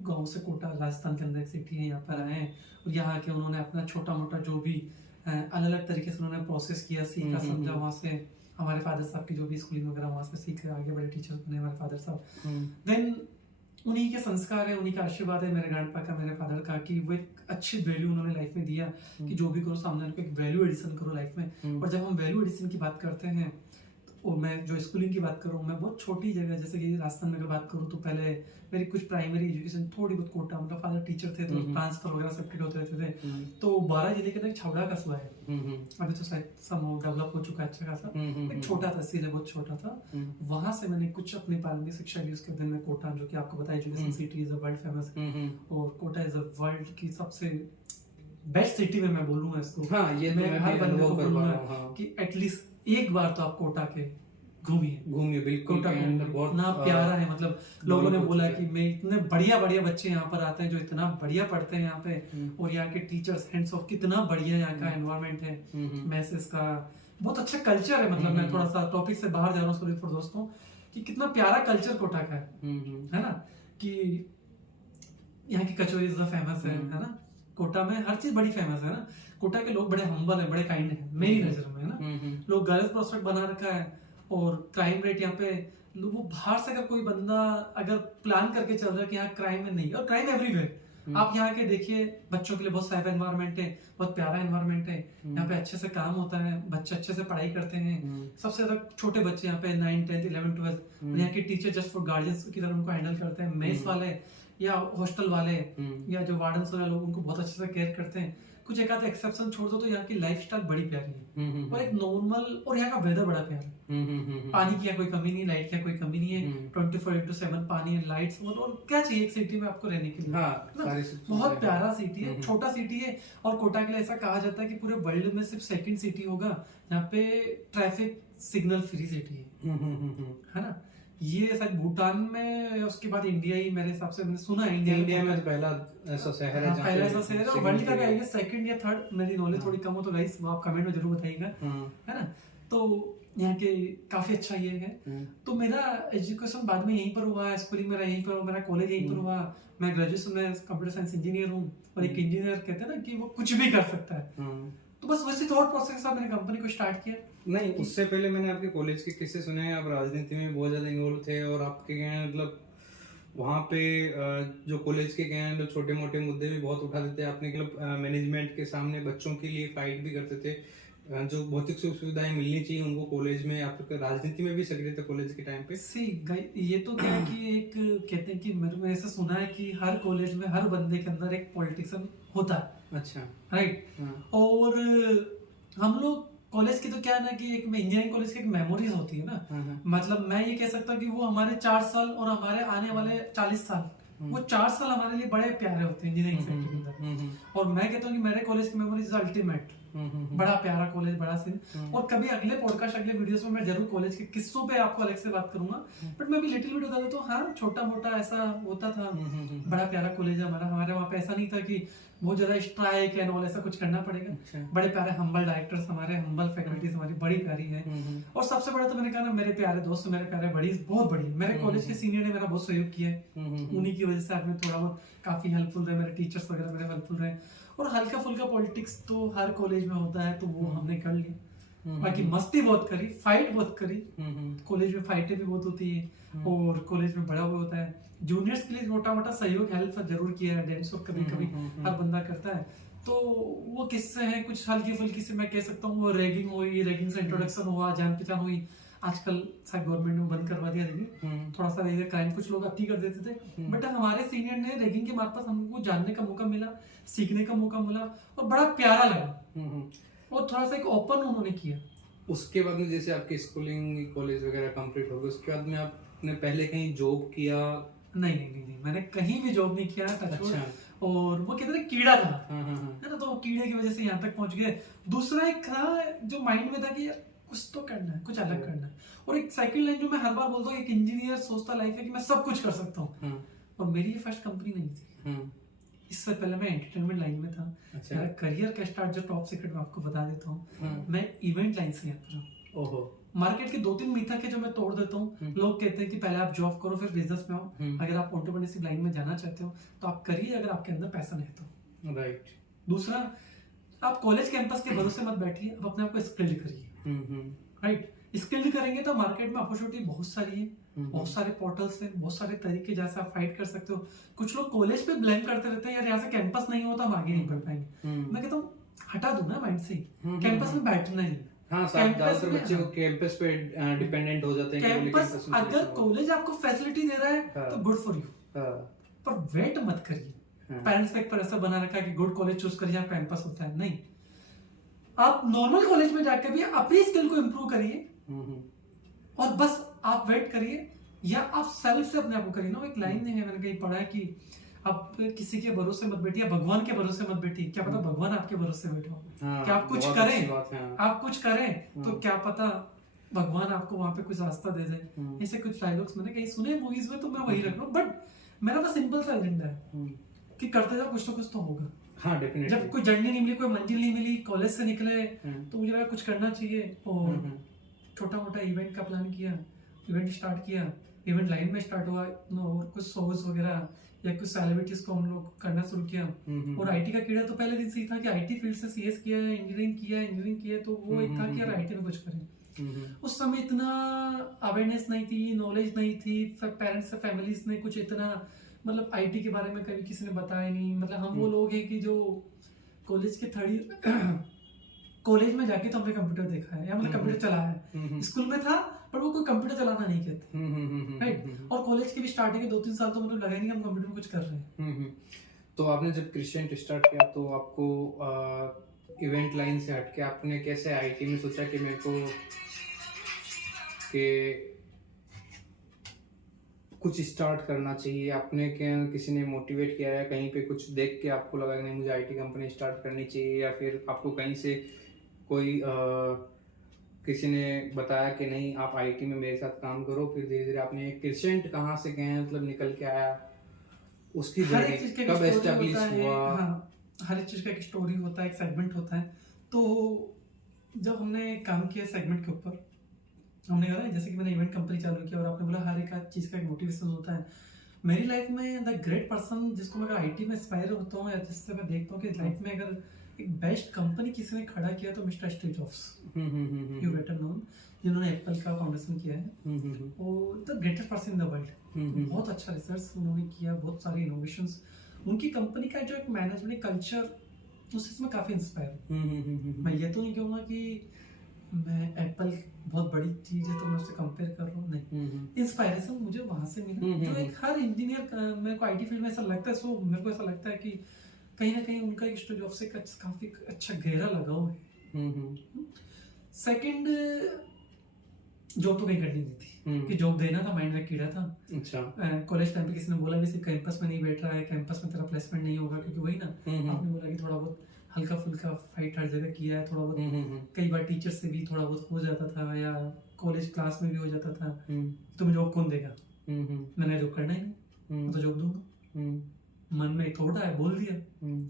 गांव से कोटा, राजस्थान के अंदर एक सिटी है, यहाँ पर आए, और यहाँ के उन्होंने अपना छोटा मोटा जो भी अलग अलग तरीके से उन्होंने प्रोसेस किया, सीखा, समझा। वहाँ से हमारे फादर साहब की जो भी स्कूलिंग वगैरह वहाँ से सीखे, आगे बड़े टीचर बने हमारे फादर साहब। देन उन्हीं के संस्कार है, उन्हीं का आशीर्वाद है, मेरे ग्रैंडपा का, मेरे फादर का, कि वो एक अच्छी वैल्यू उन्होंने लाइफ में दिया कि जो भी करो सामने को एक वैल्यू एडिशन करो लाइफ में। और जब हम वैल्यू एडिशन की बात करते हैं, तो मैं जो स्कूलिंग की बात करूँ, मैं बहुत छोटी जगह जैसे कि राजस्थान में अगर बात करूँ, तो पहले मेरी कुछ प्राइमरी एजुकेशन थोड़ी बहुत कोटा, मतलब फादर टीचर थे तो ट्रांसफर वगैरह सब होते रहते थे। तो 12 जिले के अंदर एक छावड़ा कस्बा है, अभी तो शायद समूह डेवलप हो चुका है अच्छा खासा, एक छोटा तहसील है, बहुत छोटा था। वहां से मैंने कुछ अपनी प्रारंभिक शिक्षा ली। उसके बाद मैं कोटा, जो कि आपको बताया education city is a world famous, और कोटा इज अ वर्ल्ड की सबसे बेस्ट सिटी में मैं बोलूंगा इसको। हाँ, ये मैं हर बंदे को बोलूंगा कि एटलीस्ट एक बार तो आप कोटा के घूमिए बिल्कुल कोटा के अंदर घूमिए, बहुत इतना प्यारा है, मतलब लोगों ने डेवलप हो बोला चुका कि है। मैं इतने बढ़िया बढ़िया बच्चे यहाँ पर आते हैं जो इतना बढ़िया पढ़ते हैं यहाँ पे, हम्म। और यहाँ के टीचर्स हैंड्स ऑफ कितना बढ़िया यहाँ का एनवायरनमेंट है, मैसेज का बहुत अच्छा कल्चर है। मतलब मैं थोड़ा सा टॉपिक से बाहर जा रहा हूँ सॉरी फॉर दोस्तों, कि कितना प्यारा कल्चर कोटा का है ना, कि यहाँ की कचौरी फेमस है ना, कोटा में हर चीज बड़ी फेमस है ना, कोटा के लोग बड़े हम्बल है, बड़े काइंड है मेरी नजर में, है ना। लोग गर्ल्स प्रोस्पेक्ट बना रखा है, और क्राइम रेट यहाँ पे वो बाहर से अगर कोई बंदा अगर प्लान करके चल रहा है कि यहाँ क्राइम है नहीं, और क्राइम एवरीवेयर, आप यहाँ के देखिए बच्चों के लिए बहुत सेफ एनवायरनमेंट है, बहुत प्यारा एनवायरनमेंट है, यहाँ पे अच्छे से काम होता है, बच्चे अच्छे से पढ़ाई करते हैं, सबसे ज्यादा छोटे बच्चे यहाँ पे 9, 10, 11, 12, यहाँ के टीचर जस्ट फॉर गार्जियंस की तरह उनको हैंडल करते हैं, मेस वाले या हॉस्टल वाले या जो वार्डन्स वगैरह लोग उनको बहुत अच्छे से केयर करते हैं। कुछ एक आधे एक्सेप्शन छोड़ दो तो यहाँ की लाइफस्टाइल बड़ी प्यारी है, और एक नॉर्मल, और यहाँ का वेदर बड़ा प्यारा है, पानी की यहाँ कोई कमी नहीं, लाइट की यहाँ कोई कमी नहीं है, 24/7 पानी, लाइट्स, और क्या चाहिए एक सिटी में आपको रहने के लिए, हाँ, ना? सारी सब बहुत चीजें प्यारा सिटी है, छोटा सिटी है, और कोटा के लिए ऐसा कहा जाता है कि पूरे वर्ल्ड में सिर्फ सेकंड सिटी होगा यहाँ पे ट्रैफिक सिग्नल फ्री सिटी है ना। ये शायद भूटान में, उसके बाद इंडिया ही मेरे हिसाब से, मैंने सुना है इंडिया में तो पहला ऐसा शहर है हाँ, जहाँ पहला पे ऐसा शहर है, और second वर्ल्ड का पे- भी आएगा सेकंड या थर्ड, मेरी नॉलेज थोड़ी कम हो तो गाइस आप कमेंट में जरूर बताइएगा, है ना। तो यहाँ के काफी अच्छा ये है। तो मेरा एजुकेशन बाद में यहीं पर हुआ, स्कूलिंग मेरा यहीं पर हुआ, मेरा कॉलेज यहीं पर हुआ, मैं ग्रेजुएशन में कंप्यूटर साइंस इंजीनियर हूँ, और एक इंजीनियर कहते हैं ना कि वो कुछ भी कर सकता है, तो बस वैसे थॉट प्रोसेस के साथ मैंने कंपनी को स्टार्ट किया। नहीं, उससे पहले मैंने आपके कॉलेज के किस्से सुने हैं, आप राजनीति में बहुत ज्यादा इन्वॉल्व थे, और आपके क्या है, मतलब वहाँ पे जो कॉलेज के क्या है, छोटे मोटे मुद्दे भी बहुत उठाते थे, आपने मतलब मैनेजमेंट के सामने बच्चों के लिए फाइट भी करते थे, जो भौतिक सुख सुविधाएं मिलनी चाहिए उनको कॉलेज में, आप राजनीति में भी सक्रिय थे कॉलेज के टाइम पे। सी ये तो क्या है कि एक कहते हैं कि मैंने ऐसा सुना है कि हर कॉलेज में हर बंदे के अंदर एक पॉलिटिशियन होता है, अच्छा, राइट। और हम लोग कॉलेज की तो क्या है ना कि एक इंजीनियरिंग कॉलेज की एक मेमोरीज होती है ना, मतलब मैं ये कह सकता हूँ कि वो हमारे 4 साल और हमारे आने वाले 40 साल, वो 4 साल हमारे लिए बड़े प्यारे होते हैं इंजीनियरिंग सेक्टर के अंदर, और मैं कहता हूँ कि मेरे कॉलेज की मेमोरीज अल्टीमेट, बड़ा प्यारा कॉलेज, बड़ा सीन। और कभी अगले पॉडकास्ट, अगले वीडियोस में मैं जरूर कॉलेज के किस्सों पे आपको अलग से बात करूंगा, बट मैं भी लिटिल बिट बता देता हूँ। हाँ, छोटा मोटा ऐसा होता था, बड़ा प्यारा कॉलेज है हमारा, हमारे वहाँ पे ऐसा नहीं था कि बहुत ज्यादा स्ट्राइक एंड ऑल ऐसा कुछ करना पड़ेगा। बड़े प्यारे हम्बल डायरेक्टर्स हमारे, हम्बल फैकल्टीज हमारी बड़ी प्यारी है, और सबसे बड़ा तो मैंने कहा ना, मेरे प्यारे दोस्त, मेरे प्यारे बड़ीज बहुत बड़ी, मेरे कॉलेज के सीनियर ने मेरा बहुत सहयोग किया है, उन्हीं की वजह से आज मैं थोड़ा बहुत काफी हेल्पफुल रहे, मेरे टीचर्स वगैरह मेरे हेल्पफुल रहे, और हल्का फुल्का पॉलिटिक्स तो हर कॉलेज में होता है, तो वो हमने कर लिया। बाकी मस्ती बहुत करी, फाइट बहुत करी, कॉलेज में फाइटें भी बहुत होती है, और कॉलेज में बड़ा वो होता है, जूनियर्स के लिए मोटा मोटा सहयोग हेल्प जरूर किया है, डांस और कभी कभी हर बंदा करता है। तो वो किस्से हैं कुछ हल्की फुल्की से, मैं कह सकता हूँ। वो रैगिंग हुई, रैगिंग से इंट्रोडक्शन हुआ, जान पहचान हुई, आजकल शायद गवर्नमेंट ने बंद करवा दिया रैगिंग, थोड़ा सा रैगिंग क्राइम कुछ लोग अति कर देते थे, बट हमारे सीनियर ने रैगिंग के मार्फत हमको जानने का मौका मिला, सीखने का मौका मिला, और बड़ा प्यारा लगा, और थोड़ा सा एक ओपन उन्होंने किया। उसके बाद में जैसे आपकी स्कूलिंग कॉलेज वगैरह कंप्लीट हो गई, उसके बाद में आपने पहले कहीं जॉब किया? नहीं, मैंने कहीं भी जॉब नहीं किया। अच्छा। और वो कहते थे कीड़ा था, है ना, तो वो कीड़े की वजह से यहाँ तक पहुंच गए। दूसरा एक था जो माइंड में था कि कुछ तो करना है, कुछ अलग करना है, और एक सेकंड लाइन जो मैं हर बार बोलता हूँ, एक इंजीनियर सोचता लाइफ है कि मैं सब कुछ कर सकता हूँ, और मेरी ये फर्स्ट कंपनी नहीं थी। इससे पहले मैं एंटरटेनमेंट लाइन में था। अच्छा। मेरा करियर का स्टार्ट जो टॉप सीक्रेट में आपको बता देता हूँ, मैं इवेंट लाइन से आता हूँ। ओहो। मार्केट के 2-3 मिथक है जो मैं तोड़ देता हूँ। लोग कहते हैं कि पहले आप जॉब करो फिर बिजनेस में आओ, अगर आप एंटरप्रेन्योरशिप लाइन में जाना चाहते हो तो आप करिए, अगर आपके अंदर पैसा है तो। राइट। दूसरा, आप कॉलेज कैंपस के भरोसे मत बैठिए, आप अपने आप को स्किल्ड करिए। राइट, स्किल्ड करेंगे तो मार्केट में अपॉर्चुनिटी बहुत सारी है, बहुत सारे पोर्टल्स हैं, बहुत सारे तरीके जैसे आप फाइट कर सकते हो। कुछ लोग कॉलेज पे ब्लेम करते रहते हैं, यार यहाँ से कैंपस नहीं होता हम आगे नहीं बढ़ पाएंगे। मैं कहता हूँ हटा दो ना माइंड से, कैंपस में बैठना ही। हाँ, ज्यादातर बच्चे कैंपस पे डिपेंडेंट हो जाते हैं। कैंपस अगर कॉलेज आपको फैसिलिटी दे रहा है तो गुड फॉर यू, पर वेट मत करिए। पेरेंट्स पे एक प्रेशर बना रखा है कि गुड कॉलेज चूज करिए, यहाँ कैंपस होता है, नहीं। आप नॉर्मल कॉलेज में जाकर भी अपनी स्किल को इंप्रूव करिए, और बस आप वेट करिए, या आप सेल्फ से अपने आप को करिए ना। एक लाइन है, मैंने कहीं पढ़ा है कि आप किसी के भरोसे मत बैठिए, भगवान के भरोसे मत बैठिए, क्या पता भगवान आपके भरोसे बैठा हो। क्या आप कुछ करें, आप कुछ करें तो क्या पता भगवान आपको वहां पे कुछ रास्ता दे दे, ऐसे कुछ डायलॉग्स मैंने कहीं सुने मूवीज में, तो मैं वही रख रहा हूँ। बट मेरा तो सिंपल सा एजेंडा है कि करते जाओ, कुछ तो होगा। हाँ डेफिनेटली। जब कोई जर्नी नहीं मिली, कोई मंजिल नहीं मिली, कॉलेज से निकले तो मुझे लगा कुछ करना चाहिए, और छोटा मोटा इवेंट का प्लान किया, इवेंट स्टार्ट किया, इवेंट लाइन में स्टार्ट हुआ, और कुछ शोज वगैरह या कुछ सेलिब्रिटीज को हम लोग करना शुरू किया। और आईटी का कीड़ा तो पहले दिन से ही था कि आईटी फील्ड से सीएस किया है, इंजीनियरिंग किया, तो वो एक था कि यार आईटी में कुछ करें। उस समय इतना अवेयरनेस नहीं थी, नॉलेज नहीं थी, पेरेंट्स से फैमिलीज ने कुछ इतना मतलब आईटी के बारे में कभी किसी ने बताया नहीं। मतलब हम वो लोग हैं कि जो कॉलेज के थर्ड ईयर कॉलेज में जाके तो हमने कंप्यूटर देखा है, या मतलब कंप्यूटर चलाया है, स्कूल में था पर वो कोई कंप्यूटर चलाना नहीं कहते, राइट। और कॉलेज के भी स्टार्टिंग के 2-3 साल तो मतलब लगा नहीं हम कंप्यूटर में कुछ कर रहे हैं। तो आपने जब क्रिस्टियन स्टार्ट किया तो आपको इवेंट लाइन से हटके आपने कैसे आईटी में सोचा कि मेरे को कि कुछ स्टार्ट करना चाहिए? आपने क्या किसी ने मोटिवेट किया है, कहीं पे कुछ देख के आपको लगा कि नहीं मुझे आईटी कंपनी स्टार्ट करनी चाहिए, या फिर आपको कहीं से कोई किसी ने बताया कि नहीं आप आईटी में मेरे साथ काम करो, फिर धीरे धीरे आपने क्रिसेंट कहाँ से गए मतलब निकल के आया, उसकी जर्नी कब एस्टैब्लिश हुआ? हाँ, हर एक चीज का एक स्टोरी होता है, एक सेगमेंट होता है। तो जब हमने काम किया सेगमेंट के ऊपर, हमने कहा जैसे कि मैंने इवेंट कंपनी चालू किया, और आपने बोला हर एक चीज का एक मोटिवेशन होता है। मेरी लाइफ में द ग्रेट पर्सन जिसको मैं आईटी में इंस्पायर होता हूँ, या जिससे मैं देखता हूँ कि लाइफ में अगर एक बेस्ट कंपनी किसी ने खड़ा किया तो mister Steve jobs, you better known, जिन्होंने एप्पल का फाउंडेशन किया है, और the greatest person in the world. बहुत अच्छा रिसर्च उन्होंने किया, बहुत सारे इनोवेशंस, उनकी कंपनी का जो एक मैनेजमेंट कल्चर, उससे मैं काफी इंस्पायर हूँ। मैं ये तो नहीं कहूँगा कि मैं एप्पल बहुत बड़ी चीज है तो मैं उससे कंपेयर कर रहा हूँ, नहीं। इंस्पायरेशन मुझे वहां से मिला, जो एक हर इंजीनियर, मेरे को आईटी फील्ड में ऐसा लगता है, सो मेरे को ऐसा लगता है कि कहीं ना कहीं उनका एक स्टोरी से काफी अच्छा गहरा लगाव है। सेकंड, जॉब तो कहीं करनी नहीं थी, कि जॉब देना था, माइंड में कीड़ा था। अच्छा, कॉलेज टाइम पे किसी ने बोला भी सिर्फ कैंपस में नहीं बैठ रहा है, कैंपस में तेरा प्लेसमेंट नहीं होगा, क्योंकि वही ना आपने बोला कि थोड़ा बहुत हल्का फुल्का फाइट हर जगह किया है, थोड़ा बहुत कई बार टीचर से भी थोड़ा बहुत हो जाता था, या कॉलेज क्लास में भी हो जाता था। तुम्हें जॉब कौन देगा? मैंने जॉब करना ही नहीं, तो जॉब दूंगा। मन में थोड़ा है, बोल दिया।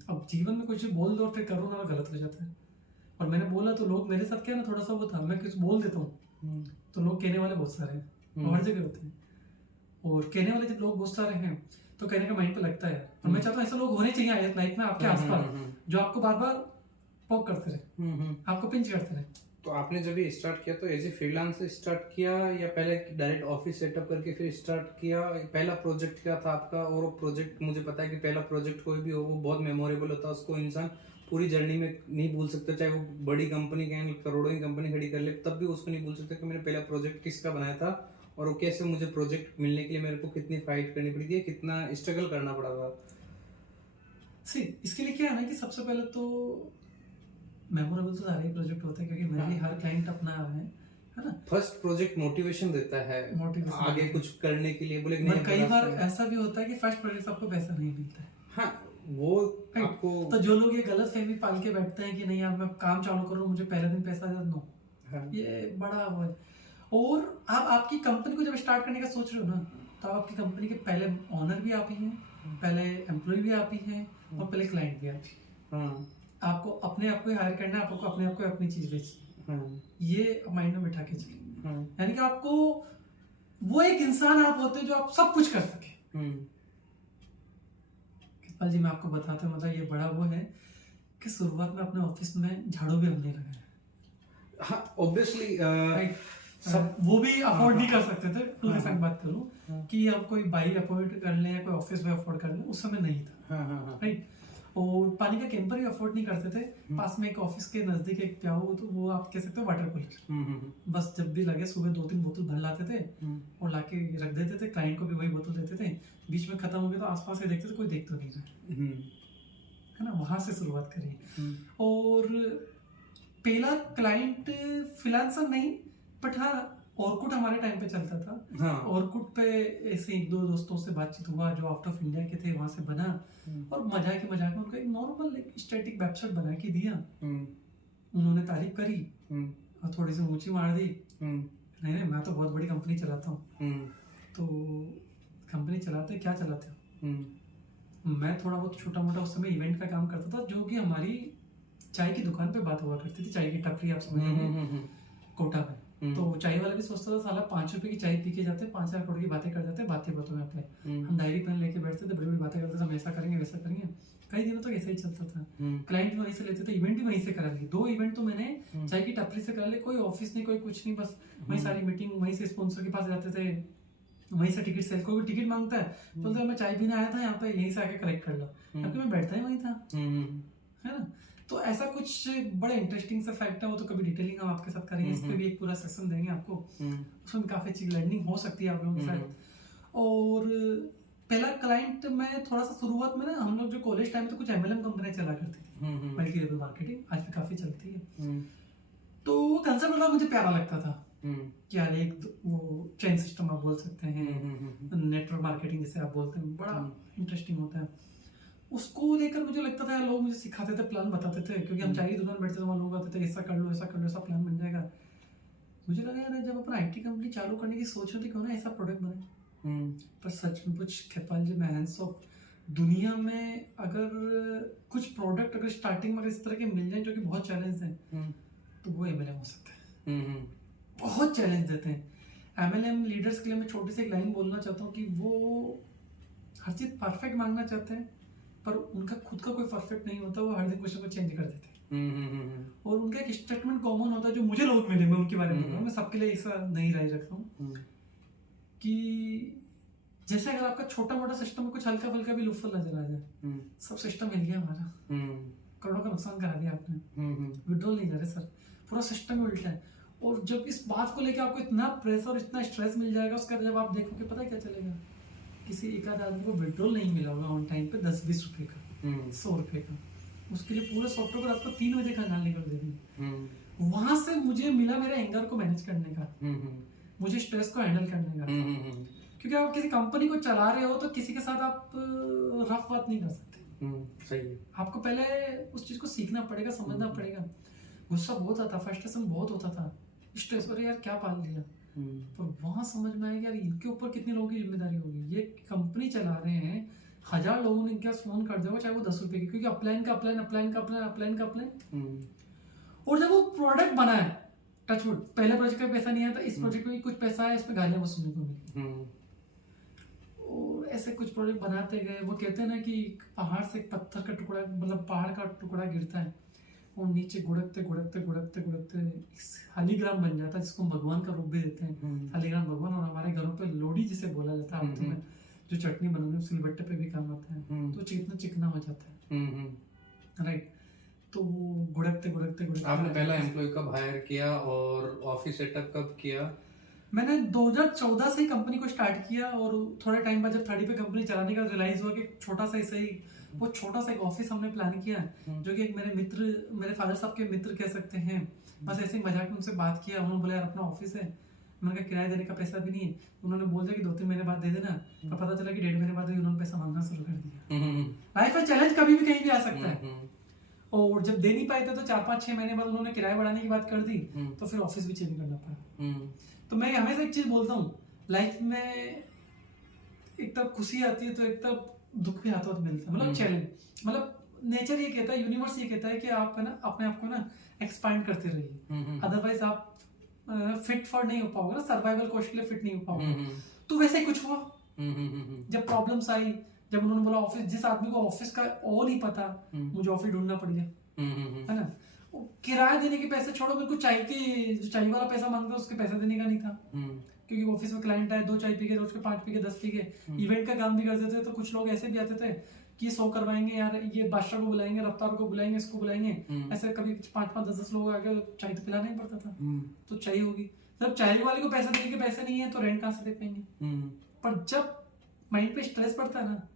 अब जीवन में कुछ बोल दो और फिर करो ना, गलत हो जाता है। और मैंने बोला तो लोग मेरे साथ क्या ना, थोड़ा सा वो था, मैं कुछ बोल देता हूँ तो लोग कहने वाले बहुत सारे हैं, हर जगह होते हैं। और कहने वाले जब लोग बहुत सारे हैं तो कहने का माइंड पे लगता है। और मैं चाहता हूँ ऐसे लोग होने चाहिए लाइफ में आपके आसपास, जो आपको बार बार पॉक करते रहे, आपको पिंच करते रहे। तो आपने जब ये स्टार्ट किया तो एज ए फ्रीलांस स्टार्ट किया, या पहले डायरेक्ट ऑफिस सेटअप करके फिर स्टार्ट किया? पहला प्रोजेक्ट क्या था आपका? और वो प्रोजेक्ट, मुझे पता है कि पहला प्रोजेक्ट कोई भी हो वो बहुत मेमोरेबल होता है, उसको इंसान पूरी जर्नी में नहीं भूल सकता, चाहे वो बड़ी कंपनी कहें, करोड़ों की कंपनी खड़ी कर ले, तब भी उसको नहीं भूल सकता कि मैंने पहला प्रोजेक्ट किसका बनाया था, और वो कैसे मुझे प्रोजेक्ट मिलने के लिए मेरे को कितनी फाइट करनी पड़ी थी, कितना स्ट्रगल करना पड़ा था। इसके लिए क्या है ना कि सबसे पहले तो मेमोरेबल तो सारे ही प्रोजेक्ट होते हैं, क्योंकि मेरे लिए हर क्लाइंट अपना है ना। फर्स्ट प्रोजेक्ट मोटिवेशन देता है आगे कुछ करने के लिए, बोले नहीं। कई बार ऐसा भी होता है कि फर्स्ट प्रोजेक्ट आपको पैसा नहीं मिलता है। हाँ, वो आपको तो जो लोग ये गलत फहमी पाल के बैठते हैं कि नहीं यार मैं काम चालू करूँ मुझे पहले दिन पैसा दे दो, ये बड़ा वो है। और आप आपकी कंपनी को जब स्टार्ट करने का सोच रहे हो ना, तो आपकी कंपनी के पहले ओनर भी आप ही हैं, पहले एम्प्लॉय भी आप ही हैं, और पहले क्लाइंट भी आप ही। आपको अपने आप को हायर करना है, आपको अपने आप को अपनी चीज बेचनी, ये माइंड में बिठा के चलिए। यानी कि आपको वो एक इंसान आप होते जो आप सब कुछ कर सके। कृपाल जी मैं आपको बताता हूँ, मतलब ये बड़ा वो है कि शुरुआत में अपने ऑफिस में झाड़ू भी हमने लगाया। हाँ ऑब्वियसली सब वो भी अफोर्ड नहीं कर सकते थे। टू के संग बात करूं कि अब कोई बाइक अफोर्ड कर ले या कोई ऑफिस में अफोर्ड कर ले, उस समय नहीं था, राइट। और पानी का कैंपर भी अफोर्ड नहीं करते थे। पास में एक ऑफिस के नजदीक एक क्या हो, तो वो आप कह सकते हो वाटर कूलर, बस जब भी लगे सुबह 2-3 बोतल भर लाते थे और लाके रख देते थे, क्लाइंट को भी वही बोतल देते थे। बीच में खत्म हो गया तो आसपास से देखते थे, कोई देख तो नहीं रहा है ना। वहां से शुरुआत करी। और पहला क्लाइंट फ्रीलांसर नहीं, बट हाँ ऑर्कुट हमारे टाइम पे चलता था। ऑर्कुट पे ऐसे एक दो दोस्तों से बातचीत हुआ जो आउट ऑफ इंडिया के थे, वहां से बना। और मजाक में उनको एक नॉर्मल स्टैटिक वेबसाइट बना के दिया। उन्होंने तारीफ करी और थोड़ी सी ऊंची मार दी, नहीं नहीं, मैं तो बहुत बड़ी कंपनी चलाता हूँ। तो कंपनी चलाते क्या चलाते हो, मैं थोड़ा बहुत छोटा मोटा उस समय इवेंट का काम करता था, जो कि हमारी चाय की दुकान पे बात हुआ करती थी। चाय की टपरी आप समझ लीजिए कोटा में। तो चाय वाला भी सोचता था साला 5 रुपए की चाय पी के जाते, 5,000 करोड़ की बातें कर जाते, बातों में अपने हम डायरी पेन लेके बैठते थे, बड़ी बड़ी बातें करते थे, हम ऐसा करेंगे वैसा करेंगे। कई दिनों तक ऐसा ही चलता था। क्लाइंट भी वहीं से लेते थे, इवेंट भी वहीं से करा लिए। 2 इवेंट तो मैंने चाय की टपरी से करा लिए, कोई ऑफिस नहीं, कोई कुछ नहीं, बस वहीं सारी मीटिंग, वहीं से स्पॉन्सर के पास जाते थे, वहीं से टिकट सेल। कोई टिकट मांगता है, बोलता है मैं चाय पीने आया था यहाँ पे, यहीं से आके कलेक्ट कर लो, क्योंकि मैं बैठता ही वहीं था, है ना। तो ऐसा कुछ बड़े इंटरेस्टिंग सा फैक्ट है, वो तो कभी डिटेलिंग हम आपके साथ करेंगे, इस पे भी एक पूरा सेशन देंगे आपको, उसमें काफी अच्छी लर्निंग हो सकती है आप लोगों के साथ। और पहला क्लाइंट मैं थोड़ा सा शुरुआत में ना, हम लोग जो कॉलेज टाइम तो कुछ MLM कंपनी चला करती थी, मल्टी लेवल मार्केटिंग, आज भी काफी चलती है। तो वो कंसेप्ट बड़ा मुझे प्यारा लगता था कि यार एक वो चेन सिस्टम आप बोल सकते हैं, नेटवर्क मार्केटिंग जिसे आप बोलते हैं, बड़ा इंटरेस्टिंग होता है। उसको लेकर मुझे लगता था यार, लोग मुझे सिखाते थे, प्लान बताते थे, क्योंकि हम चाय की दुकान बैठते थे, वहाँ लोग आते थे, ऐसा कर लो ऐसा कर लो, ऐसा प्लान बन जाएगा। मुझे लगा यार जब अपना IT कंपनी चालू करने की सोच रही थी, क्यों ना ऐसा प्रोडक्ट बने। पर सच में कुछ खेपाल जी, मैं हैंड्स ऑफ, दुनिया में अगर कुछ प्रोडक्ट अगर स्टार्टिंग में इस तरह के मिल जाए जो कि बहुत चैलेंज है, तो वो MLM हो सकता है। बहुत चैलेंज देते हैं MLM लीडर्स के लिए। मैं छोटी सी एक लाइन बोलना चाहता हूँ कि वो हर चीज परफेक्ट मांगना चाहते हैं, पर उनका खुद का कोई परफेक्ट नहीं होता, वो हर दिन क्वेश्चन को चेंज कर देते हैं। और उनका एक स्टेटमेंट कॉमन होता है, जो मुझे लोग मिले, मैं उनके बारे में बोल रहा हूँ, मैं सबके लिए ऐसा नहीं राय रखता हूँ, कि जैसे अगर आपका छोटा मोटा सिस्टम में कुछ हल्का फुल्का भी लूफल नजर आ जाए, सब सिस्टम हिल गया हमारा, करोड़ों का नुकसान करा दिया आपने, विड्रॉल नहीं जा रहे सर, पूरा सिस्टम ही उल्टा है। और जब इस बात को लेकर आपको इतना प्रेशर, इतना स्ट्रेस मिल जाएगा, उसका जब आप देखोगे, पता है क्या चलेगा, किसी एक आध आदमी को विड्रॉल नहीं मिला होगा ऑन टाइम पे 10-20 रुपए का, 100 रुपए का, उसके लिए पूरे सॉफ्टवेयर आपको 3 बजे खंगाल निकल देगी। वहां से मुझे मिला मेरे एंगर को मैनेज करने का, मुझे स्ट्रेस को हैंडल करने का, क्योंकि आप किसी कंपनी को चला रहे हो तो किसी के साथ आप रफ बात नहीं कर सकते। सही है। आपको पहले उस चीज को सीखना पड़ेगा, समझना पड़ेगा। गुस्सा बहुत आता, फ्रस्ट्रेशन बहुत होता था, स्ट्रेस, अरे यार क्या पाल दिया। पर वहां समझ में आया कि यार इनके ऊपर कितने लोगों की जिम्मेदारी होगी, ये कंपनी चला रहे हैं, 1000 लोगों ने इनके पास फोन कर दिया, चाहे वो 10 रुपए की, क्योंकि अपलाइन का अपलाइन। और जब वो प्रोडक्ट बना है, टचवुड, पहले प्रोजेक्ट का पैसा नहीं आया था, इस प्रोजेक्ट में कुछ पैसा है, इस पे गालियां वसूलने को मिली। और ऐसे कुछ प्रोजेक्ट बनाते गए। वो कहते हैं ना कि पहाड़ से एक पत्थर का टुकड़ा, मतलब पहाड़ का टुकड़ा गिरता है, और नीचे गुड़कते शालिग्राम बन जाता है, जिसको भगवान का रूप भी देते हैं, शालिग्राम भगवान। और हमारे घरों पे लोड़ी जिसे बोला जाता है, में जो चटनी बनाने सिलबट्टे पे भी काम आता है, तो चिकना चिकना हो जाता है, राइट। तो वो गुड़कते आपने पहला एम्प्लॉय कब हायर किया और ऑफिस सेटअप कब किया? मैंने 2014 से ही कंपनी को स्टार्ट किया, और थोड़े टाइम बाद जब 30 पे कंपनी चलाने का रियलाइज हुआ कि छोटा सा एक ऑफिस हमने प्लान किया, जो कि एक मेरे फादर साहब के मित्र कह सकते हैं, बस ऐसे ही मजाक में उनसे बात किया। उन्होंने बोला यार अपना ऑफिस है, मैंने कहा किराया देने का पैसा भी नहीं है। उन्होंने बोल दिया कि 2-3 महीने बाद दे देना, तो पता चला कि 1.5 महीने बाद ही उन्होंने पैसा मांगना शुरू कर दिया। लाइफ में चैलेंज कभी भी कहीं भी आ सकता है, और जब दे नहीं पाए थे तो 4-5-6 महीने बाद उन्होंने किराया बढ़ाने की बात कर दी, तो फिर ऑफिस भी चेंज करना पड़ा। तो मैं हमेशा एक चीज बोलता हूँ, लाइफ में एक तरफ खुशी आती है तो एक तरफ दुख भी हाथों हाथ मिलता है, मतलब चैलेंज, मतलब नेचर ये कहता है, यूनिवर्स ये कहता है कि आप है ना अपने आप को ना एक्सपांड करते रहिए, अदरवाइज आप फिट फॉर नहीं हो पाओगे ना, सर्वाइवल कोर्स के लिए फिट नहीं हो पाओगे। तो वैसे ही कुछ हुआ, जब प्रॉब्लम्स आई, जब उन्होंने बोला ऑफिस, जिस आदमी को ऑफिस का ऑल ही पता, मुझे ऑफिस ढूंढना पड़ गया, है ना। किराया देने के पैसे छोड़ो, मेरे को चाय के जो चाय वाला पैसा मांगता उसके पैसा देने का नहीं था, क्योंकि ऑफिस में क्लाइंट आए, 2 चाय पी गए, रोज के 5 पी गए, 10 पी गए, इवेंट का काम भी कर देते थे। तो कुछ लोग ऐसे भी आते थे कि 100 करवाएंगे यार, ये बादशाह को बुलाएंगे, रफ्तार को बुलाएंगे, इसको बुलाएंगे, ऐसे कभी 5-5, 10-10 लोग आ गए, चाय तो पिलाना ही पड़ता था, तो चाय होगी। जब चाय वाले को पैसा देने के पैसे नहीं है तो रेंट कहाँ से दे पाएंगे। पर जब माइंड पे स्ट्रेस पड़ता है ना,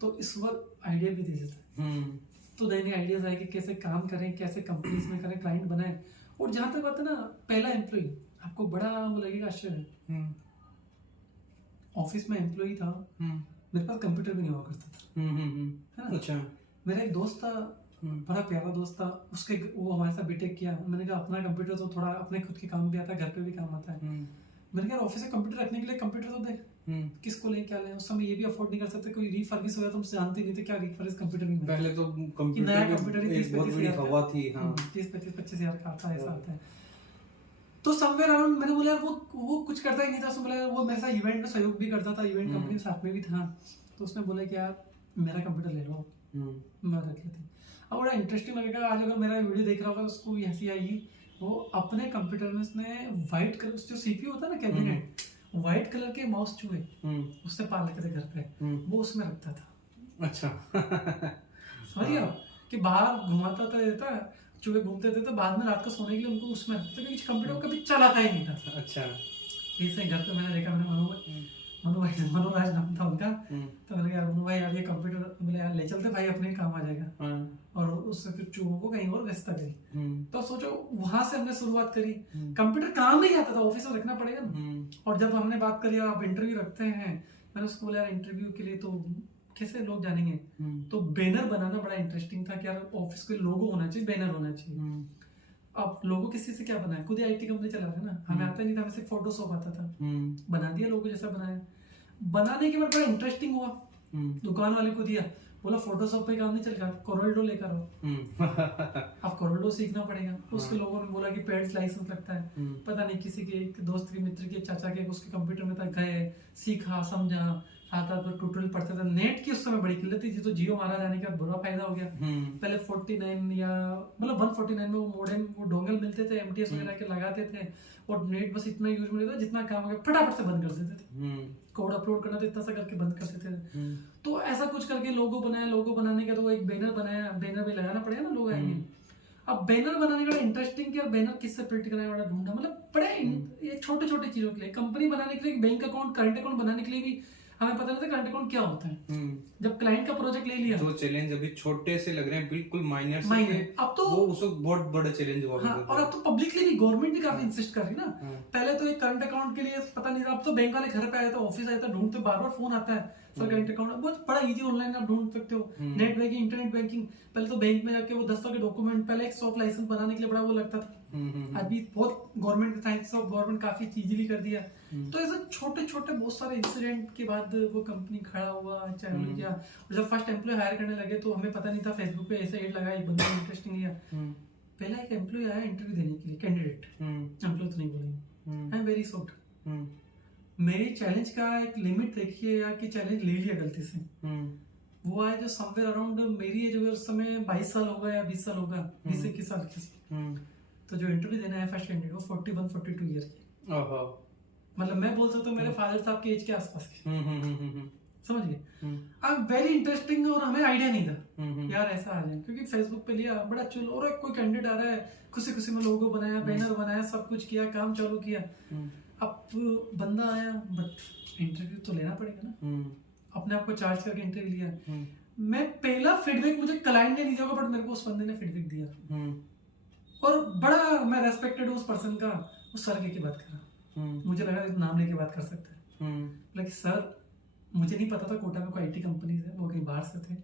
तो इस वक्त आइडिया भी दे देता है, तो नए नए आइडियाज आए कि कैसे काम करें, कैसे कंपनीज में करें, क्लाइंट बनाए। और जहां तक बात है ना, पहला एम्प्लॉय, आपको बड़ा वो लगेगा आश्चर्य, ऑफिस में एम्प्लॉय था, मेरे पास कंप्यूटर भी नहीं हुआ करता था, है ना। अच्छा। मेरा एक दोस्त था, बड़ा प्यारा दोस्त था उसके, वो हमारे साथ बीटेक किया। मैंने कहा अपना कंप्यूटर तो थोड़ा अपने खुद के काम भी आता है, घर पे भी काम आता है। मैंने कहा ऑफिस में कंप्यूटर रखने के लिए कंप्यूटर तो दे, किसको ले क्या ले। उस समय ये भी अफोर्ड नहीं कर सकते, कोई रिफर्बिश हुआ तो हम जानते नहीं थे क्या रिफर्बिश कंप्यूटर में। पहले तो नया कंप्यूटर कंप्यूटर एक बहुत बड़ी हवा थी। हाँ 30-35-25 हज़ार का आता है, ऐसा आता है। तो समवेयर अराउंड मैंने बोला यार वो कुछ करता ही नहीं था। उसने बोला वो मेरे साथ इवेंट में सहयोग भी करता था, इवेंट कंपनी में साथ में भी था। तो उसने बोला कि यार मेरा कंप्यूटर ले लो, मैं रख लेती। अब बड़ा इंटरेस्टिंग लगेगा, आज अगर मेरा वीडियो देख रहा होगा उसको भी हंसी आएगी। वो अपने कंप्यूटर में उसने व्हाइट कलर, जो सीपीयू होता है ना कैबिनेट, व्हाइट कलर के माउस चूहे उसने पाल रखे थे घर पे, वो उसमें रखता था। अच्छा समझिए आप कि बाहर घुमाता था, देता चूहे घूमते थे तो बाद में रात को सोने के लिए उनको उसमें रखते थे, क्योंकि कंप्यूटर कभी चलाता ही नहीं था। अच्छा इसे घर पे मैंने देखा, मैंने मनोराज नाम था उनका। तो मैंने कहा मनु भाई यार ये कंप्यूटर, बोले यार ले चलते भाई, अपने काम आ जाएगा। और उससे फिर चूहों को कहीं और व्यस्त गई। तो सोचो वहां से हमने शुरुआत करी। कंप्यूटर काम नहीं आता था, ऑफिस में रखना पड़ेगा ना। और जब हमने बात करी आप इंटरव्यू रखते हैं, मैंने उसको बोला यार इंटरव्यू के लिए तो कैसे लोग जानेंगे। तो बैनर बनाना बड़ा इंटरेस्टिंग था कि यार ऑफिस के लोगो होना चाहिए, बैनर होना चाहिए। अब लोगो किसी से क्या बनाए, खुद ही आईटी कंपनी चला रहे ना, हमें आता नहीं था, हमें सिर्फ फोटोशॉप आता था। बना दिया लोगो जैसा बनाया। बनाने के बाद बड़ा इंटरेस्टिंग हुआ, दुकान वाले को दिया, बोला फोटोशॉप पे काम नहीं चलेगा, कोरल्डो लेकर आओ। अब कोरल्डो सीखना पड़ेगा। उसके लोगों ने बोला कि पेड्स लाइसेंस लगता है, पता नहीं किसी के एक दोस्त के मित्र के चाचा के उसके कंप्यूटर में था, गए सीखा समझा, आता तो ट्यूटोरियल पढ़ता था। नेट की उस समय बड़ी किल्लत थी, तो जियो मारा जाने का बुरा फायदा हो गया। पहले 49 या मतलब 149 में वो मॉडेम, वो डोंगल मिलते थे, एमटीएस वगैरह के लगाते थे, और नेट बस इतना यूज मिलता था जितना काम हो गया फटाफट से बंद कर देते थे। कोड अपलोड करना तो इतना सा करके बंद कर देते थे। तो ऐसा कुछ करके लोगो बनाया। लोगो बनाने का तो एक बैनर बनाया, बैनर भी लगाना पड़ेगा ना, लोग आएंगे। अब बैनर बनाने का इंटरेस्टिंग कि बैनर किससे प्रिंट करने वाला ढूंढा, मतलब बड़े ये छोटे छोटे चीजों के लिए। कंपनी बनाने के लिए, बैंक अकाउंट, करंट अकाउंट बनाने के लिए भी हमें पता नहीं था करंट अकाउंट क्या होता है। जब क्लाइंट का प्रोजेक्ट ले लिया, जो चैलेंज अभी छोटे से लग रहे हैं, बिल्कुल माइनर से, अब तो वो उस वक्त बहुत बड़ा चैलेंज हुआ। हाँ, और अब तो पब्लिकली भी गवर्नमेंट भी काफी इंसिस्ट कर रही है ना। पहले तो एक करंट अकाउंट के लिए पता नहीं था, अब तो बैंक वाले घर पे आया था, ऑफिस आया था, ढूंढते, बार बार फोन आता है सर करंट अकाउंट, बहुत बड़ा इजी, ऑनलाइन आप ढूंढ सकते हो। Net banking, internet banking. पहले तो बैंक में जाके वो 10 के डॉक्यूमेंट, पहले एक सॉफ्ट लाइसेंस बनाने के लिए बड़ा वो लगता था। अभी बहुत गवर्नमेंट, थैंक्स ऑफ गवर्नमेंट काफी इजीली कर दिया। तो ऐसे छोटे छोटे बहुत सारे इंसिडेंट के बाद वो कंपनी खड़ा हुआ, चैनल किया। और जब फर्स्ट एम्प्लॉय हायर करने लगे तो हमें पता नहीं था, फेसबुक पे ऐसे एड लगा, एक बंदा इंटरेस्टिंग लिया। पहला एक एम्प्लॉय आया इंटरव्यू देने के लिए, कैंडिडेट, एम्प्लॉय तो नहीं बोलेंगे, आई एम वेरी सॉफ्ट। मेरी चैलेंज का एक लिमिट देखिए यार, कि चैलेंज ले लिया गलती से। वो आया जो समवेयर अराउंड, मेरी एज अगर उस समय 22 साल होगा या 20 साल होगा, 20-21 साल की। तो जो इंटरव्यू देना है फर्स्ट कैंडिडेट, वो 41-42 ईयर की। मतलब मैं बोल सकता हूँ मेरे फादर साहब के एज के आसपास के, समझिए। अब वेरी इंटरेस्टिंग, और हमें आइडिया नहीं था यार ऐसा आ जाए, क्योंकि फेसबुक पे लिया बड़ा चुल, और कोई कैंडिडेट आ रहा है, खुशी खुशी में लोगो बनाया, बैनर बनाया, सब कुछ किया, काम चालू किया। अब बंदा आया, बट इंटरव्यू तो लेना पड़ेगा ना, अपने आप को चार्ज करके इंटरव्यू लिया। मैं पहला फीडबैक मुझे क्लाइंट ने नहीं दिया, बट मेरे को उस बंदे ने फीडबैक दिया, और बड़ा मैं रेस्पेक्टेड उस पर्सन का। वो सर की बात कर रहा, मुझे लगा नाम लेके बात कर सकते हैं। लेकिन सर, मुझे नहीं पता था कोटा में कोई आईटी कंपनी है, वो कहीं बाहर से थे,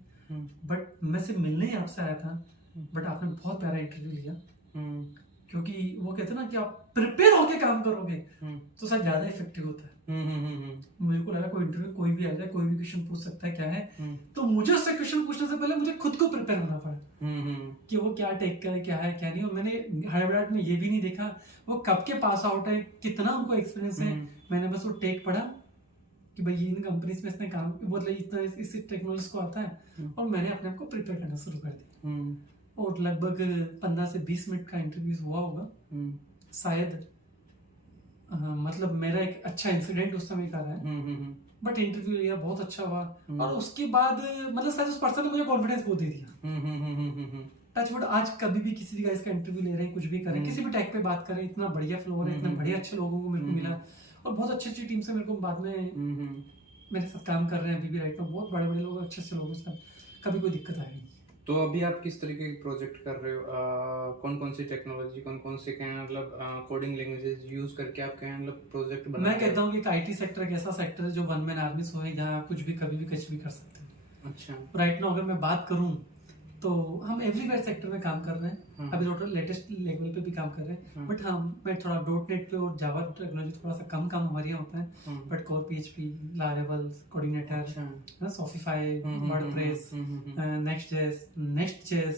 बट मैं सिर्फ मिलने ही आपसे आया था, बट आपने बहुत प्यारा इंटरव्यू लिया। क्योंकि वो कहते हैं ना कि आप प्रिपेयर होके काम करोगे तो शायद ज्यादा इफेक्टिव होता है। मेरे को लगा कोई इंटरव्यू कोई भी आ जाए, कोई भी क्वेश्चन पूछ सकता है, क्या है, तो मुझे उससे क्वेश्चन पूछने से पहले मुझे खुद को प्रिपेयर होना पड़ा कि वो क्या टेक करे, क्या है क्या नहीं। और मैंने हाइब्रिड में ये भी नहीं देखा वो कब के पास आउट है, कितना उनको एक्सपीरियंस है। मैंने बस वो टेक पढ़ा कि भाई इन कंपनीज में इसने काम, मतलब इतना इस टेक्नोलॉजी को आता है, और मैंने अपने आप को प्रिपेयर करना शुरू कर दिया। और लगभग 15 से 20 मिनट का इंटरव्यू हुआ होगा शायद। मतलब मेरा एक अच्छा इंसिडेंट उस समय का रहा है, बट इंटरव्यू लिया, बहुत अच्छा हुआ। और उसके बाद मतलब शायद उस पर्सन ने मुझे कॉन्फिडेंस बहुत दे दिया। टच वुड, आज कभी भी किसी का इसका इंटरव्यू ले रहे हैं, कुछ भी करें, किसी भी टैग पे बात करें, इतना बढ़िया फ्लो हो रहा है, इतने बढ़िया अच्छे लोगों को मेरे को मिला, और बहुत अच्छी अच्छी टीम से मेरे को बाद में मेरे साथ काम कर रहे हैं अभी भी राइट में, बहुत बड़े बड़े लोग, अच्छे अच्छे लोगों के साथ, कभी कोई दिक्कत आई नहीं। तो अभी आप किस तरीके के प्रोजेक्ट कर रहे हो, कौन कौन सी टेक्नोलॉजी, कौन कौन से क्या मतलब कोडिंग लैंग्वेजेस यूज करके आप क्या मतलब प्रोजेक्ट बना? मैं कहता हूँ कि आईटी सेक्टर एक ऐसा सेक्टर है जो वन मैन आर्मी से है, जहाँ कुछ भी कभी भी कुछ भी कर सकते हैं। अच्छा, राइट नाउ अगर मैं बात करूँ तो हम एवरीवेयर सेक्टर में काम कर रहे हैं, अभी लेटेस्ट लेवल पे भी काम कर रहे हैं, बट मैं थोड़ा .NET पे और जावा टेक्नोलॉजी थोड़ा सा कम काम हमारे यहाँ होता है, but core PHP, Laravel, coordinator, Shopify, WordPress, Next js,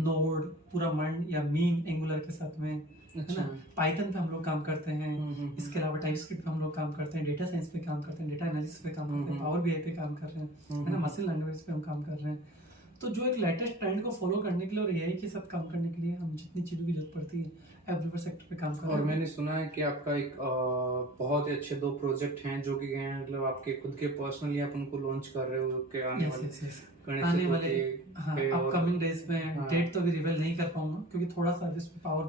Node, पूरा मंड या मीन एंगुलर के साथ में, है ना। पाइथन पे हम लोग काम करते हैं, इसके अलावा टाइपस्क्रिप्ट पे हम लोग काम करते हैं, डेटा साइंस पे काम करते हैं, डेटा एनालिसिस पे काम करते हैं, पावर BI पे काम कर रहे हैं, है ना, मशीन लर्निंग पे हम काम कर रहे हैं। तो जो एक लेटेस्ट ट्रेंड को फॉलो करने के लिए और AI के साथ काम करने के लिए हम जितनी चीज़ों की जरूरत पड़ती है एवरीवेयर सेक्टर पे काम कर रहे हैं। और मैंने सुना है कि आपका एक बहुत ही अच्छे 2 प्रोजेक्ट हैं जो कि हैं, मतलब आपके खुद के पर्सनली आप उनको लॉन्च कर रहे हो के आने वाले अपकमिंग डेज में। डेट तो अभी रिवील नहीं कर पाऊंगा क्योंकि थोड़ा सा इस पावर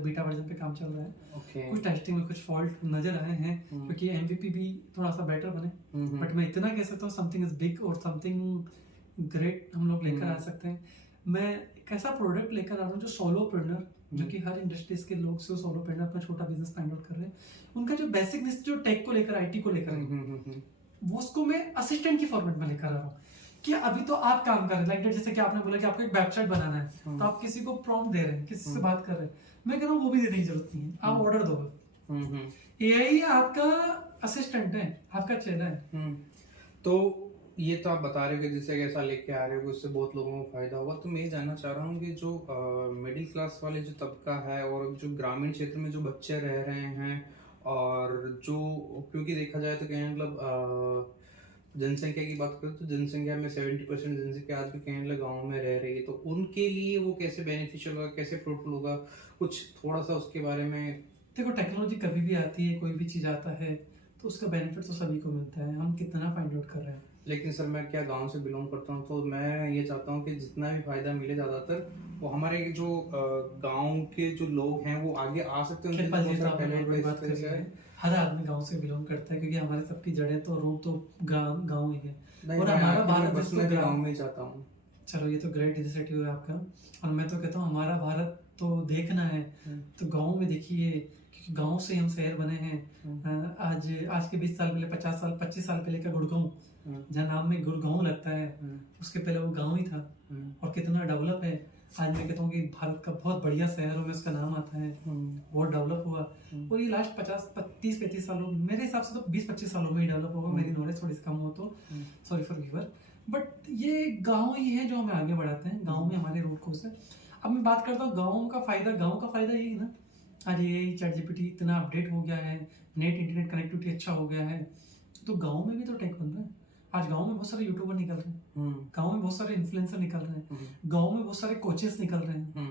बीटा वर्जन पे काम चल रहा है। कुछ टेस्टिंग में कुछ फॉल्ट नजर आए हैं क्योंकि MVP भी थोड़ा सा बेटर बने, बट मैं इतना कह सकता हूँ समथिंग इज बिग और समथिंग ग्रेट हम लोग लेकर आ सकते हैं। मैं एक ऐसा प्रोडक्ट लेकर आ रहा हूँ जो सोलोप्रेन्योर, जो कि हर इंडस्ट्रीज के लोग से सोलोप्रेन्योर अपना छोटा बिजनेस फाइंड आउट कर रहे हैं, उनका जो बेसिक जो टेक को लेकर IT को लेकर वो उसको मैं असिस्टेंट की फॉर्मेट में लेकर आ रहा हूँ कि अभी तो आप काम कर रहे हैं, लाइक जैसे कि आपने बोला कि आपको एक वेबसाइट बनाना है, तो आप किसी को प्रॉम्प्ट दे रहे हैं, किसी से बात कर रहे हैं, मैं कह रहा हूँ वो भी देने की जरूरत नहीं है, आप ऑर्डर दो, AI आपका असिस्टेंट है, आपका चेहरा है। तो ये तो आप बता रहे हो कि जैसे ऐसा लेके आ रहे हो कि उससे बहुत लोगों को फायदा होगा, तो मैं ये जानना चाह रहा हूँ कि जो मिडिल क्लास वाले जो तबका है और जो ग्रामीण क्षेत्र में जो बच्चे रह रहे हैं, और जो क्योंकि देखा जाए तो क्या मतलब जनसंख्या की बात करें तो जनसंख्या में 70% जनसंख्या आज भी कहीं गाँव में रह रही है, तो उनके लिए वो कैसे बेनिफिशियल होगा, कैसे फ्रूटफुल होगा, कुछ थोड़ा सा उसके बारे में। देखो, टेक्नोलॉजी कभी भी आती है, कोई भी चीज़ आता है तो उसका बेनिफिट तो सभी को मिलता है, हम कितना फाइंड आउट कर रहे हैं। लेकिन सर मैं क्या गांव से बिलोंग करता हूँ, तो मैं ये चाहता हूँ कि जितना भी फायदा मिले ज़्यादातर वो हमारे जो गांव के जो लोग हैं वो आगे आ सकते हैं। हर आदमी गांव से बिलोंग करता है क्योंकि हमारे सबकी जड़ें तो रूट तो गांव ही है, और हमारा भारत बस मैं गांव में चाहता हूँ। चलो, ये तो ग्रेट इनिशिएटिव है आपका, और मैं तो कहता हूँ हमारा भारत तो देखना है तो गांव में देखिए, क्योंकि गांव से हम शहर बने हैं। आज के 20 साल पहले, 50 साल 25 साल पहले का गुड़गांव, जहाँ नाम में गुड़गांव लगता है, उसके पहले वो गांव ही था, और कितना डेवलप है। आज मैं कहता हूँ कि भारत का बहुत बढ़िया शहरों में उसका नाम आता है, बहुत डेवलप हुआ, और ये लास्ट 30-35 सालों, मेरे हिसाब से तो 20-25 सालों में ही डेवलप होगा, मेरी नॉलेज थोड़ी सी कम हो तो सॉरी फॉर गिवर, बट ये गाँव ही है जो हमें आगे बढ़ाते हैं, गाँव में हमारे रूट कोर्स है। अब मैं बात करता हूँ गाँव का फायदा यही है ना, आज ये ChatGPT इतना अपडेट हो गया है, नेट इंटरनेट कनेक्टिविटी अच्छा हो गया है, तो गाँव में भी तो टेक बन रहा है। आज गांव में बहुत सारे यूट्यूबर निकल रहे हैं, गांव में बहुत सारे इन्फ्लुएंसर निकल रहे हैं, गांव में बहुत सारे कोचेस निकल रहे हैं,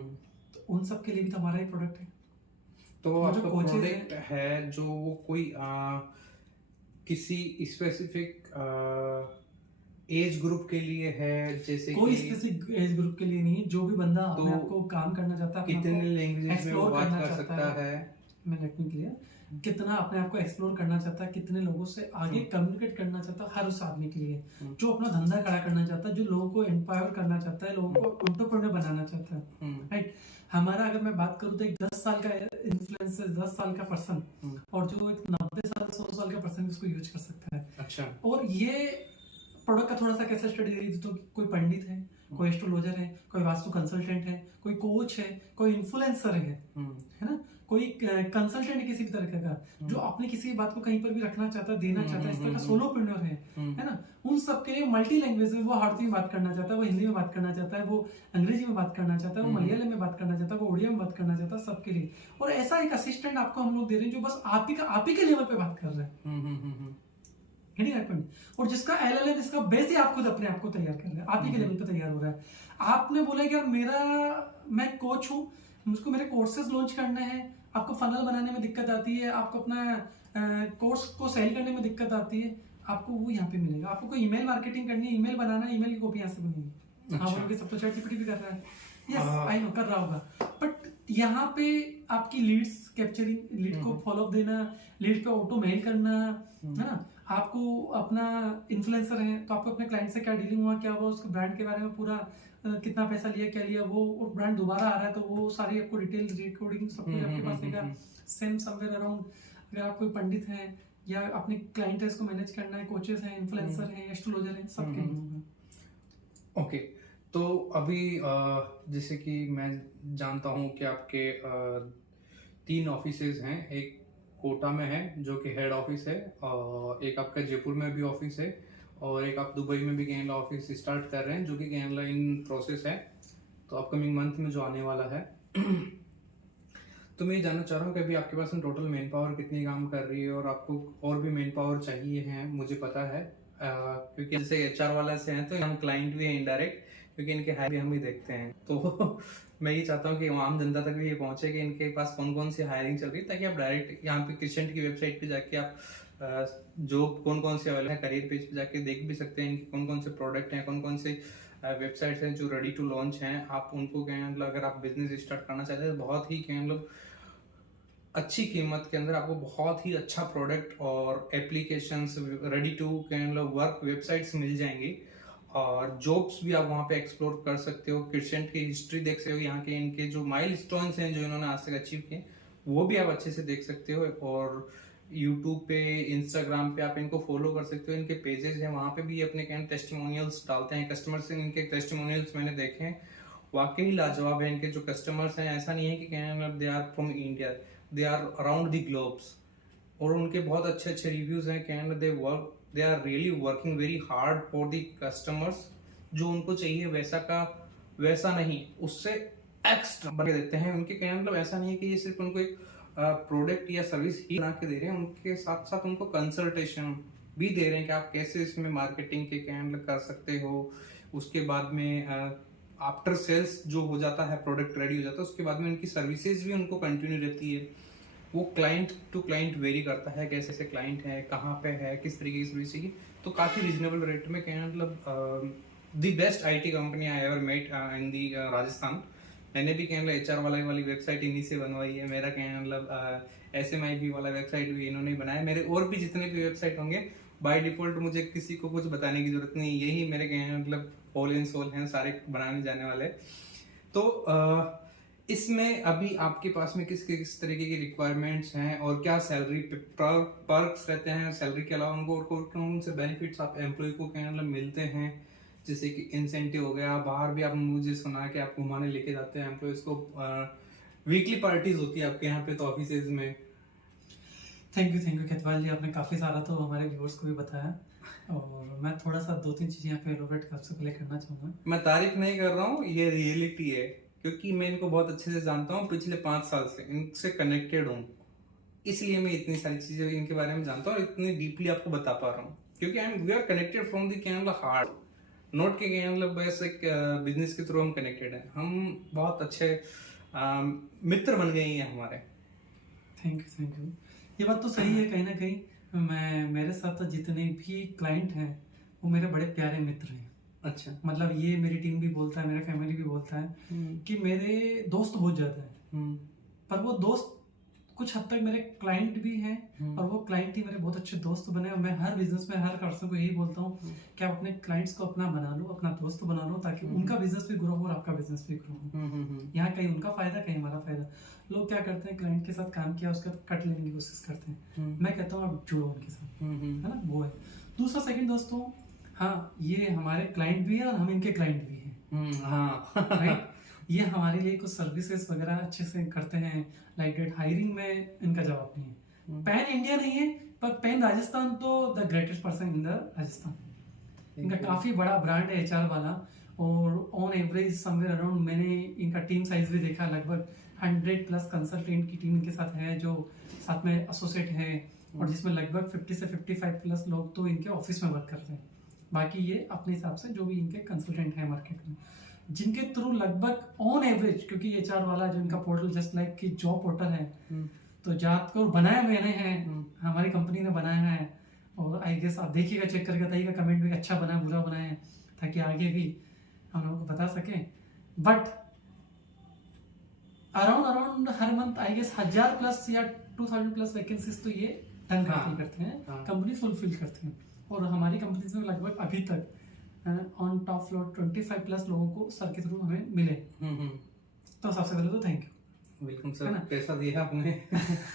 तो उन सब के लिए भी तो हमारा ही प्रोडक्ट है। तो आपका प्रोडक्ट है जो वो कोई किसी स्पेसिफिक एज ग्रुप के लिए है, जैसे कोई स्पेसिफिक एज ग्रुप के लिए नहीं है, जो भी बंदा अपने आप को काम करना चाहता है, कितने लैंग्वेजेस में वो बात कर सकता है, मैं लेट मी क्लियर, कितना अपने आप को एक्सप्लोर करना चाहता है, कितने लोगों से आगे कम्युनिकेट करना चाहता है, हर उस आदमी के लिए जो अपना धंधा खड़ा करना चाहता है, जो लोगों को एम्पावर करना चाहता है, लोगों को एंटरप्रेन्योर बनाना चाहता है, राइट। हमारा अगर मैं बात करूँ तो एक 10 साल का इन्फ्लुएंसर, 10 साल का पर्सन, और जो एक 90 साल 100 साल का पर्सन इसको यूज कर सकता है। अच्छा। और ये प्रोडक्ट का थोड़ा सा कैसे स्टडी करी तो कोई पंडित है, कोई एस्ट्रोलॉजर है, कोई वास्तु कंसल्टेंट है, कोई कोच है, कोई इन्फ्लुएंसर है ना, कोई कंसल्टेंट है किसी भी तरह का, जो अपने किसी बात को कहीं पर भी रखना चाहता है, देना चाहता है, इस तरह का सोलोप्रेन्योर है ना। उन सब के लिए मल्टी लैंग्वेज में, वो भारतीय में बात करना चाहता है, वो हिंदी में बात करना चाहता है, वो अंग्रेजी में बात करना चाहता है, वो मलयालम में बात करना चाहता है, वो उड़िया में बात करना चाहता है, सबके लिए। और ऐसा एक असिस्टेंट आपको हम लोग दे रहे हैं जो बस आप ही के लेवल पे बात कर रहे हैं, और जिसका LLM, इसका बेस ही आप खुद अपने आप को तैयार कर रहे हैं, आप ही के लेवल पे तैयार हो रहा है। आपने बोला कि यार मैं कोच हूँ, मुझको मेरे कोर्सेज लॉन्च करने हैं, आपको फनल बनाने में दिक्कत आती है, आपको अपना कोर्स को सेल करने में दिक्कत आती है, आपको वो यहाँ पे मिलेगा। आपको कोई ईमेल मार्केटिंग करनी है, ईमेल बनाना, ईमेल की कॉपी यहाँ से बनेगी। हाँ, बोलोगे सब तो ChatGPT भी कर रहा है, यस आई नो कर रहा होगा, बट यहाँ पे आपकी लीड्स कैप्चरिंग, लीड को फॉलो अप देना, लीड पे ऑटो मेल करना, है ना। आपको अपना इन्फ्लुएंसर है तो आपको अपने क्लाइंट से क्या डीलिंग हुआ, क्या हुआ, उसके ब्रांड के बारे में पूरा कितना पैसा लिया, क्या लिया, वो ब्रांड दोबारा आ रहा है तो वो सारी आपको डिटेल रिकॉर्डिंग सब कुछ आपके पास रहेगा। सेम समवेयर अराउंड, अगर आप कोई पंडित हैं या अपने क्लाइंट है, इसको मैनेज करना है, कोचेस हैं, इन्फ्लुएंसर हैं, एस्ट्रोलॉजर हैं, सबके लिए होगा। ओके, तो अभी जैसे कि मैं जानता हूँ कि आपके 3 ऑफिसेज हैं। एक कोटा में है जो कि हेड ऑफिस है, और एक आपका जयपुर में भी ऑफिस है, और एक आप दुबई में भी कैनला ऑफिस स्टार्ट कर रहे हैं जो कि कैनला इन प्रोसेस है, तो अपकमिंग मंथ में जो आने वाला है। तो मैं ये जानना चाह रहा हूँ कि अभी आपके पास में टोटल मैन पावर कितनी काम कर रही है, और आपको और भी मैन पावर चाहिए है, मुझे पता है। क्योंकि जैसे एचआर वाला से हैं तो हम क्लाइंट भी हैं इनडायरेक्ट, क्योंकि इनके हायर भी हम ही देखते हैं। तो मैं ये चाहता हूँ कि आम जनता तक भी ये पहुंचे कि इनके पास कौन कौन सी हायरिंग चल रही है, ताकि आप डायरेक्ट यहाँ पे क्रिसेंट की वेबसाइट पे जाके आप जॉब कौन कौन से अवेलेबल है करियर पेज पे जाके देख भी सकते हैं, इनके कौन कौन से प्रोडक्ट हैं, कौन कौन से वेबसाइट्स हैं जो रेडी टू लॉन्च हैं। आप उनको क्या मतलब अगर आप बिजनेस स्टार्ट करना चाहते हैं तो बहुत ही क्या मतलब अच्छी कीमत के अंदर आपको बहुत ही अच्छा प्रोडक्ट और एप्लीकेशंस रेडी टू मतलब वर्क वेबसाइट्स मिल जाएंगी, और जॉब्स भी आप वहाँ पे एक्सप्लोर कर सकते हो। क्रिसेंट की हिस्ट्री देख सकते हो, यहाँ के इनके जो माइलस्टोन्स हैं जो इन्होंने आज तक अचीव किए वो भी आप अच्छे से देख सकते हो, और यूट्यूब पे इंस्टाग्राम पे आप इनको फॉलो कर सकते हो। इनके पेजेस हैं, वहाँ पे भी अपने क्या टेस्टिमोनियल्स डालते हैं कस्टमर से। इनके टेस्टिमोनियल्स मैंने देखे हैं, वाकई लाजवाब है। इनके जो कस्टमर्स हैं ऐसा नहीं है कि क्या they are from India, they are around the globes, और उनके बहुत अच्छे अच्छे रिव्यूज हैं। Can they are really working very hard for the customers. जो उनको चाहिए वैसा का वैसा नहीं, उससे एक्स्ट्रा बना के देते हैं। उनके क्या मतलब ऐसा नहीं है कि ये सिर्फ उनको एक प्रोडक्ट या सर्विस ही बना के दे रहे हैं, उनके साथ साथ उनको कंसल्टेशन भी दे रहे हैं कि आप कैसे इसमें मार्केटिंग के क्या मतलब कर सकते हो। उसके बाद में आफ्टर सेल्स जो हो जाता है, प्रोडक्ट रेडी हो जाता है, उसके बाद में उनकी सर्विसेज भी उनको कंटिन्यू रहती है। वो क्लाइंट टू क्लाइंट वेरी करता है, कैसे से क्लाइंट है, कहाँ पे है, किस तरीके की सर्विस चाहिए। तो काफ़ी रीजनेबल रेट में क्या मतलब the best IT company I ever met in the Rajasthan. मैंने भी क्या मतलब एचआर वाली वेबसाइट इन्हीं से बनवाई है। मेरा क्या मतलब SMIB वाला वेबसाइट भी इन्होंने ही बनाया। मेरे और भी जितने भी वेबसाइट होंगे बाय डिफॉल्ट मुझे किसी को कुछ बताने की जरूरत नहीं, यही मेरे क्या मतलब होल एंड सोल हैं सारे बनाने जाने वाले। तो इसमें अभी आपके पास में किस तरीके की रिक्वायरमेंट्स हैं, और क्या सैलरी पर्क्स रहते हैं सैलरी के अलावा उनको, और कौन से बेनिफिट्स आप एम्प्लॉय को क्या मतलब मिलते हैं, जैसे कि इंसेंटिव हो गया। बाहर भी आप मुझे सुना है कि आप घुमाने लेके जाते हैं एम्प्लॉयज को, वीकली पार्टीज होती है आपके यहाँ पे तो ऑफिसेज में। थैंक यू केतवाल जी, आपने काफ़ी सारा तो हमारे व्यूअर्स को भी बताया, और मैं थोड़ा सा 2-3 चीज़ें यहाँ पे एलोबरेट सबसे पहले करना चाहूँगा। मैं तारीफ नहीं कर रहा हूँ, ये रियलिटी है, क्योंकि मैं इनको बहुत अच्छे से जानता हूँ, पिछले 5 साल से इनसे कनेक्टेड हूँ, इसलिए मैं इतनी सारी चीजें इनके बारे में जानता हूँ और इतनी डीपली आपको बता पा रहा हूँ, क्योंकि we are connected from the can heart, note के क्या मतलब बस एक बिजनेस के थ्रू हम कनेक्टेड हैं। हम बहुत अच्छे मित्र बन गए हैं हमारे। Thank you. ये बात तो सही है, कहीं ना कहीं मेरे साथ जितने भी क्लाइंट हैं वो मेरे बड़े प्यारे मित्र हैं। अच्छा, मतलब ये मेरी टीम भी बोलता है, मेरा फैमिली भी बोलता है कि मेरे दोस्त बहुत ज़्यादा हैं, पर वो दोस्त कुछ हद तक मेरे क्लाइंट भी हैं, और वो क्लाइंट ही मेरे बहुत अच्छे दोस्त बने। और मैं हर बिजनेस में हर पर्सन को यही बोलता हूँ कि आप अपने क्लाइंट्स को अपना बना लो, अपना दोस्त बना लो, ताकि उनका बिजनेस भी ग्रो हो और आपका बिजनेस भी ग्रो हो। यहाँ कहीं उनका फायदा, कहीं हमारा फायदा। लोग क्या करते हैं, क्लाइंट के साथ काम किया उसका कट लेने की कोशिश करते हैं। मैं कहता हूँ आप जुड़ो उनके साथ, है ना, वो है। दूसरा सेकंड दोस्तों, हाँ ये हमारे क्लाइंट भी है और हम इनके क्लाइंट भी हैं। हाँ राइट, ये हमारे लिए कुछ सर्विसेज वगैरह अच्छे से करते हैं। लाइक डेट हायरिंग में इनका जवाब नहीं है। पैन इंडिया नहीं है, पर पैन राजस्थान तो the greatest person in the Rajasthan. इनका काफी बड़ा ब्रांड है एचआर वाला, और ऑन एवरेज समवेयर अराउंड, मैंने इनका टीम साइज भी देखा, लगभग 100+ कंसल्टेंट की टीम इनके साथ है, जो साथ में एसोसिएट है, और जिसमें लगभग 50 से 55+ लोग तो इनके ऑफिस में वर्क करते हैं। बाकी ये अपने हिसाब से जो भी इनके कंसल्टेंट हैं मार्केट में, जिनके थ्रू लगभग ऑन एवरेज, क्योंकि एचआर वाला जो इनका पोर्टल जस्ट लाइक कि जॉब पोर्टल है, तो ज्यादातर बनाया मैंने है, हमारी कंपनी ने बनाया है, और आई गेस आप देखिएगा, चेक करके बताइएगा कमेंट में अच्छा बना बुरा बना है, ताकि आगे भी हम लोगों को बता सकें। बट अराउंड हर मंथ आई गेस 1000+ या 2000+ वैकेंसीज तो ये डन करते हैं, कंपनी फुलफिल करते हैं। और हमारी कंपनी में लगभग अभी तक ऑन टॉप फ्लोर 25+ लोगों को सर के थ्रू हमें मिले। तो सबसे पहले तो थैंक यू। वेलकम सर, पैसा दिया आपने।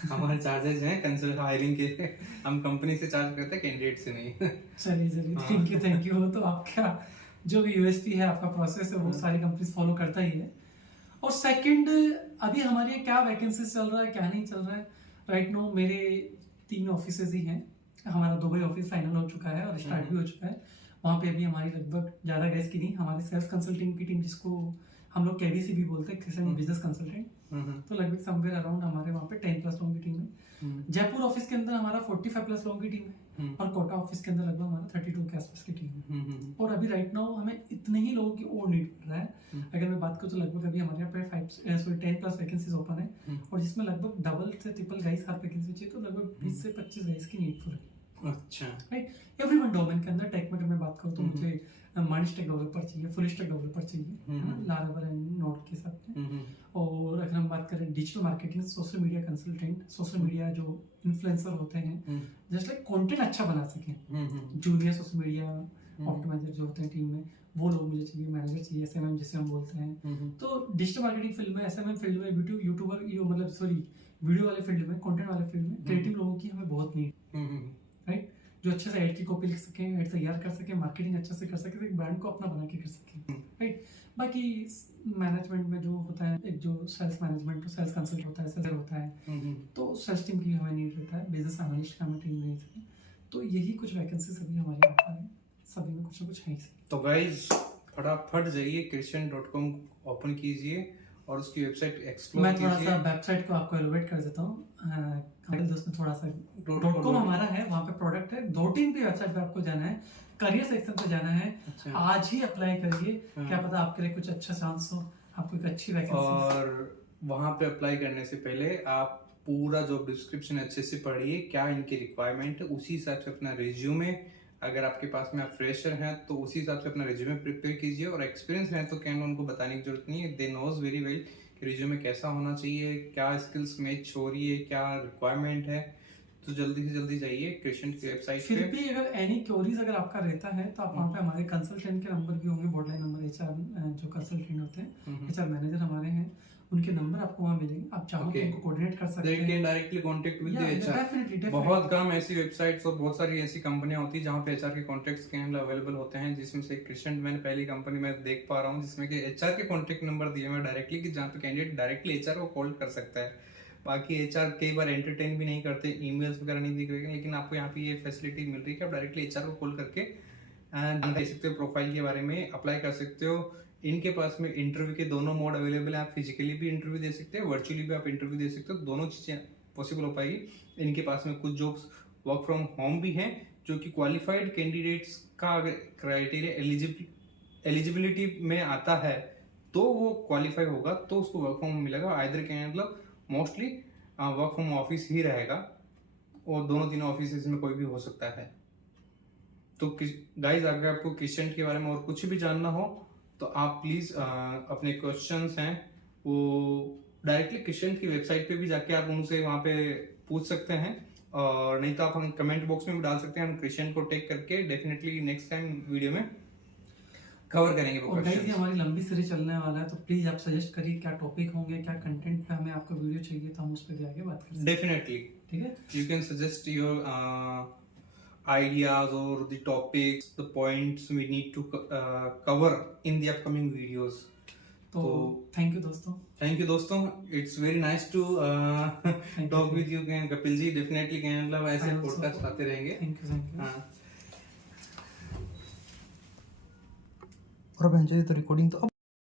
हमारे चार्जेस हैं कंसल्ट हायरिंग के, हम कंपनी से चार्ज करते हैं, कैंडिडेट से नहीं। चलिए थैंक यू। तो आपका जो भी यूएसपी है आपका प्रोसेस है वो सारी कंपनीज फॉलो करता ही है। और सेकंड, अभी हमारे क्या वैकेंसीज चल रहा है क्या नहीं चल रहा है, राइट नो मेरे 3 ऑफिसेज ही हैं। हमारा दुबई ऑफिस फाइनल हो चुका है और स्टार्ट भी हो चुका है। वहाँ पे अभी हमारी लगभग ज़्यादा गैस की नहीं, हमारे सेल्स कंसल्टिंग की टीम, जिसको हम लोग केबीसी भी बोलते हैं, क्रिसेंट बिजनेस कंसल्टेंट, तो लगभग समवेयर अराउंड हमारे वहाँ पे 10+ लोगों की टीम है। जयपुर ऑफिस के अंदर हमारा 45+ लोगों की टीम है और कोटा ऑफिस के अंदर लगभग हमारा 32 के आसपास की टीम है। और अभी राइट नाउ हमें इतने ही लोगों की और नीड पड़ रहा है। अगर मैं बात करूँ तो लगभग अभी हमारे यहाँ पे 10+ वैकेंसीज ओपन है और जिसमें लगभग डबल से ट्रिपल गाइस हर वैकेंसी चाहिए, तो लगभग 20 से 25 गाइस की नीड पूरी। अच्छा, राइट, एवरीवन डोमेन के अंदर टेक में अगर मैं बात करूँ तो मुझे माइंडस्टैक डेवलपर चाहिए, फुल स्टैक डेवलपर चाहिए, लारावेल एंड नोड के साथ में। और अगर हम बात करें digital marketing, social media consultant, social media जो इन्फ्लुएंसर होते हैं, जस्ट लाइक कंटेंट अच्छा बना सकें, जूनियर सोशल मीडिया ऑप्टिमाइजर जो होते हैं टीम में, वो लोग मुझे चाहिए। मैनेजर चाहिए, एसएमएम जिसे हम बोलते हैं। तो डिजिटल मार्केटिंग फील्ड में, एसएमएम फील्ड में, यूट्यूबर मतलब सॉरी वीडियो वाले फील्ड में, कंटेंट वाले फील्ड में क्रिएटिव लोगों की हमें बहुत नीड, राइट, जो अच्छे से एड की कॉपी लिख सकें, एड तैयार कर सकें, मार्केटिंग अच्छे से कर सकें, एक ब्रांड को अपना बना के कर सकें, राइट। बाकी मैनेजमेंट में जो होता है, एक जो सेल्स मैनेजमेंट, सेल्स कंसल्ट होता है, सेलर होता है, तो सेल्स टीम की हमें नीड रहता है, बिजनेस एनालिस्ट का हमें टीम नीड है। तो यही कुछ वैकेंसी सभी हमारे यहाँ पर है, सभी में कुछ ना कुछ है। तो गाइज फटाफट जाइए christian.com ओपन कीजिए और उसकी वेबसाइट एक्सप्लोर कीजिए। मैं थोड़ा सा वेबसाइट को आपको एलोवेट कर देता हूँ। दोस्त में थोड़ा सा .com हमारा है, वहाँ पे प्रोडक्ट है। 2-3 की वेबसाइट पे आपको जाना है, करियर सेक्शन पे जाना है। अच्छा। आज ही अप्लाई करिए, क्या पता आपके लिए कुछ अच्छा चांस हो, आपको एक अच्छी वैकेंसी। और वहाँ पे अप्लाई करने से पहले आप पूरा जॉब डिस्क्रिप्शन अच्छे से पढ़िए, क्या इनकी रिक्वायरमेंट है, उसी हिसाब से अपना रिज्यूमे, अगर आपके पास में आप फ्रेशर हैं तो उसी हिसाब से अपना रिज्यूमे प्रिपेयर कीजिए। और एक्सपीरियंस है तो क्या उनको बताने की जरूरत नहीं है, दे नोज वेरी वेल कि रिज्यूमे कैसा होना चाहिए, क्या स्किल्स मैच हो रही है, क्या रिक्वायरमेंट है। तो जल्दी से जल्दी जाइए क्रिश्चियन की वेबसाइट पे। फिर भी अगर एनी क्वेरीज अगर आपका रहता है तो आप वहाँ पे हमारे कंसल्टेंट के नंबर भी होंगे, बॉर्डलाइन नंबर, एचआर जो कंसल्टेंट होते हैं, एचआर मैनेजर हमारे हैं, उनके नंबर आपको वहाँ मिलेंगे। आप चाहो तो उनको कोऑर्डिनेट कर सकते हैं, directly contact with the HR. बहुत कम ऐसी वेबसाइट्स और बहुत सारी ऐसी कंपनियां होती है जहाँ पे एचआर के कॉन्टैक्ट्स के अवेलेबल होते हैं, जिसमें से क्रिश्चियन मैंने पहली कंपनी में देख पा रहा हूँ जिसमें कि एचआर के कॉन्टैक्ट नंबर दिए हुए डायरेक्टली, कि जहाँ पे कैंडिडेट डायरेक्टली एचआर को कॉल कर सकता है। बाकी एचआर कई बार एंटरटेन भी नहीं करते, ईमेल्स वगैरह नहीं दिख रहे, लेकिन आपको यहाँ पे ये फैसिलिटी मिल रही है कि आप डायरेक्टली एचआर को कॉल करके देख सकते हो, प्रोफाइल के बारे में अप्लाई कर सकते हो। इनके पास में इंटरव्यू के दोनों मोड अवेलेबल है, आप फिजिकली भी इंटरव्यू दे सकते हो, वर्चुअली भी आप इंटरव्यू दे सकते हो, दोनों चीजें पॉसिबल हो पाएगी। इनके पास में कुछ जॉब्स वर्क फ्रॉम होम भी हैं, जो कि क्वालिफाइड कैंडिडेट्स का अगर क्राइटेरिया एलिजिबिलिटी में आता है तो वो क्वालिफाई होगा तो उसको वर्क फ्रॉम होम मिलेगा। आइदर कैन मतलब मोस्टली वर्क फ्रॉम ऑफिस ही रहेगा, और दोनों तीनों ऑफिस में कोई भी हो सकता है। तो गाइज अगर आपको क्रिश्चियन के बारे में और कुछ भी जानना हो तो आप प्लीज अपने क्वेश्चंस हैं वो डायरेक्टली क्रिश्चियन की वेबसाइट पे भी जाके आप उनसे वहाँ पे पूछ सकते हैं, और नहीं तो आप हम कमेंट बॉक्स में भी डाल सकते हैं। हम क्रिश्चियन को टेक करके डेफिनेटली नेक्स्ट टाइम वीडियो में कवर करेंगे। और गाइस ये हमारी लंबी सीरीज चलने वाला है, तो प्लीज आप सजेस्ट करिए क्या टॉपिक होंगे, क्या कंटेंट पे हमें आपका वीडियो चाहिए, तो हम उस पर भी आगे बात करेंगे। डेफिनेटली, ठीक है, you can suggest your ideas or the topics, the points we need to cover in the upcoming videos. तो थैंक यू दोस्तों, it's very nice to talk with you Kapil ji. Definitely मतलब ऐसे पॉडकास्ट आते रहेंगे। Thank you. हाँ, और अब तो रिकॉर्डिंग तो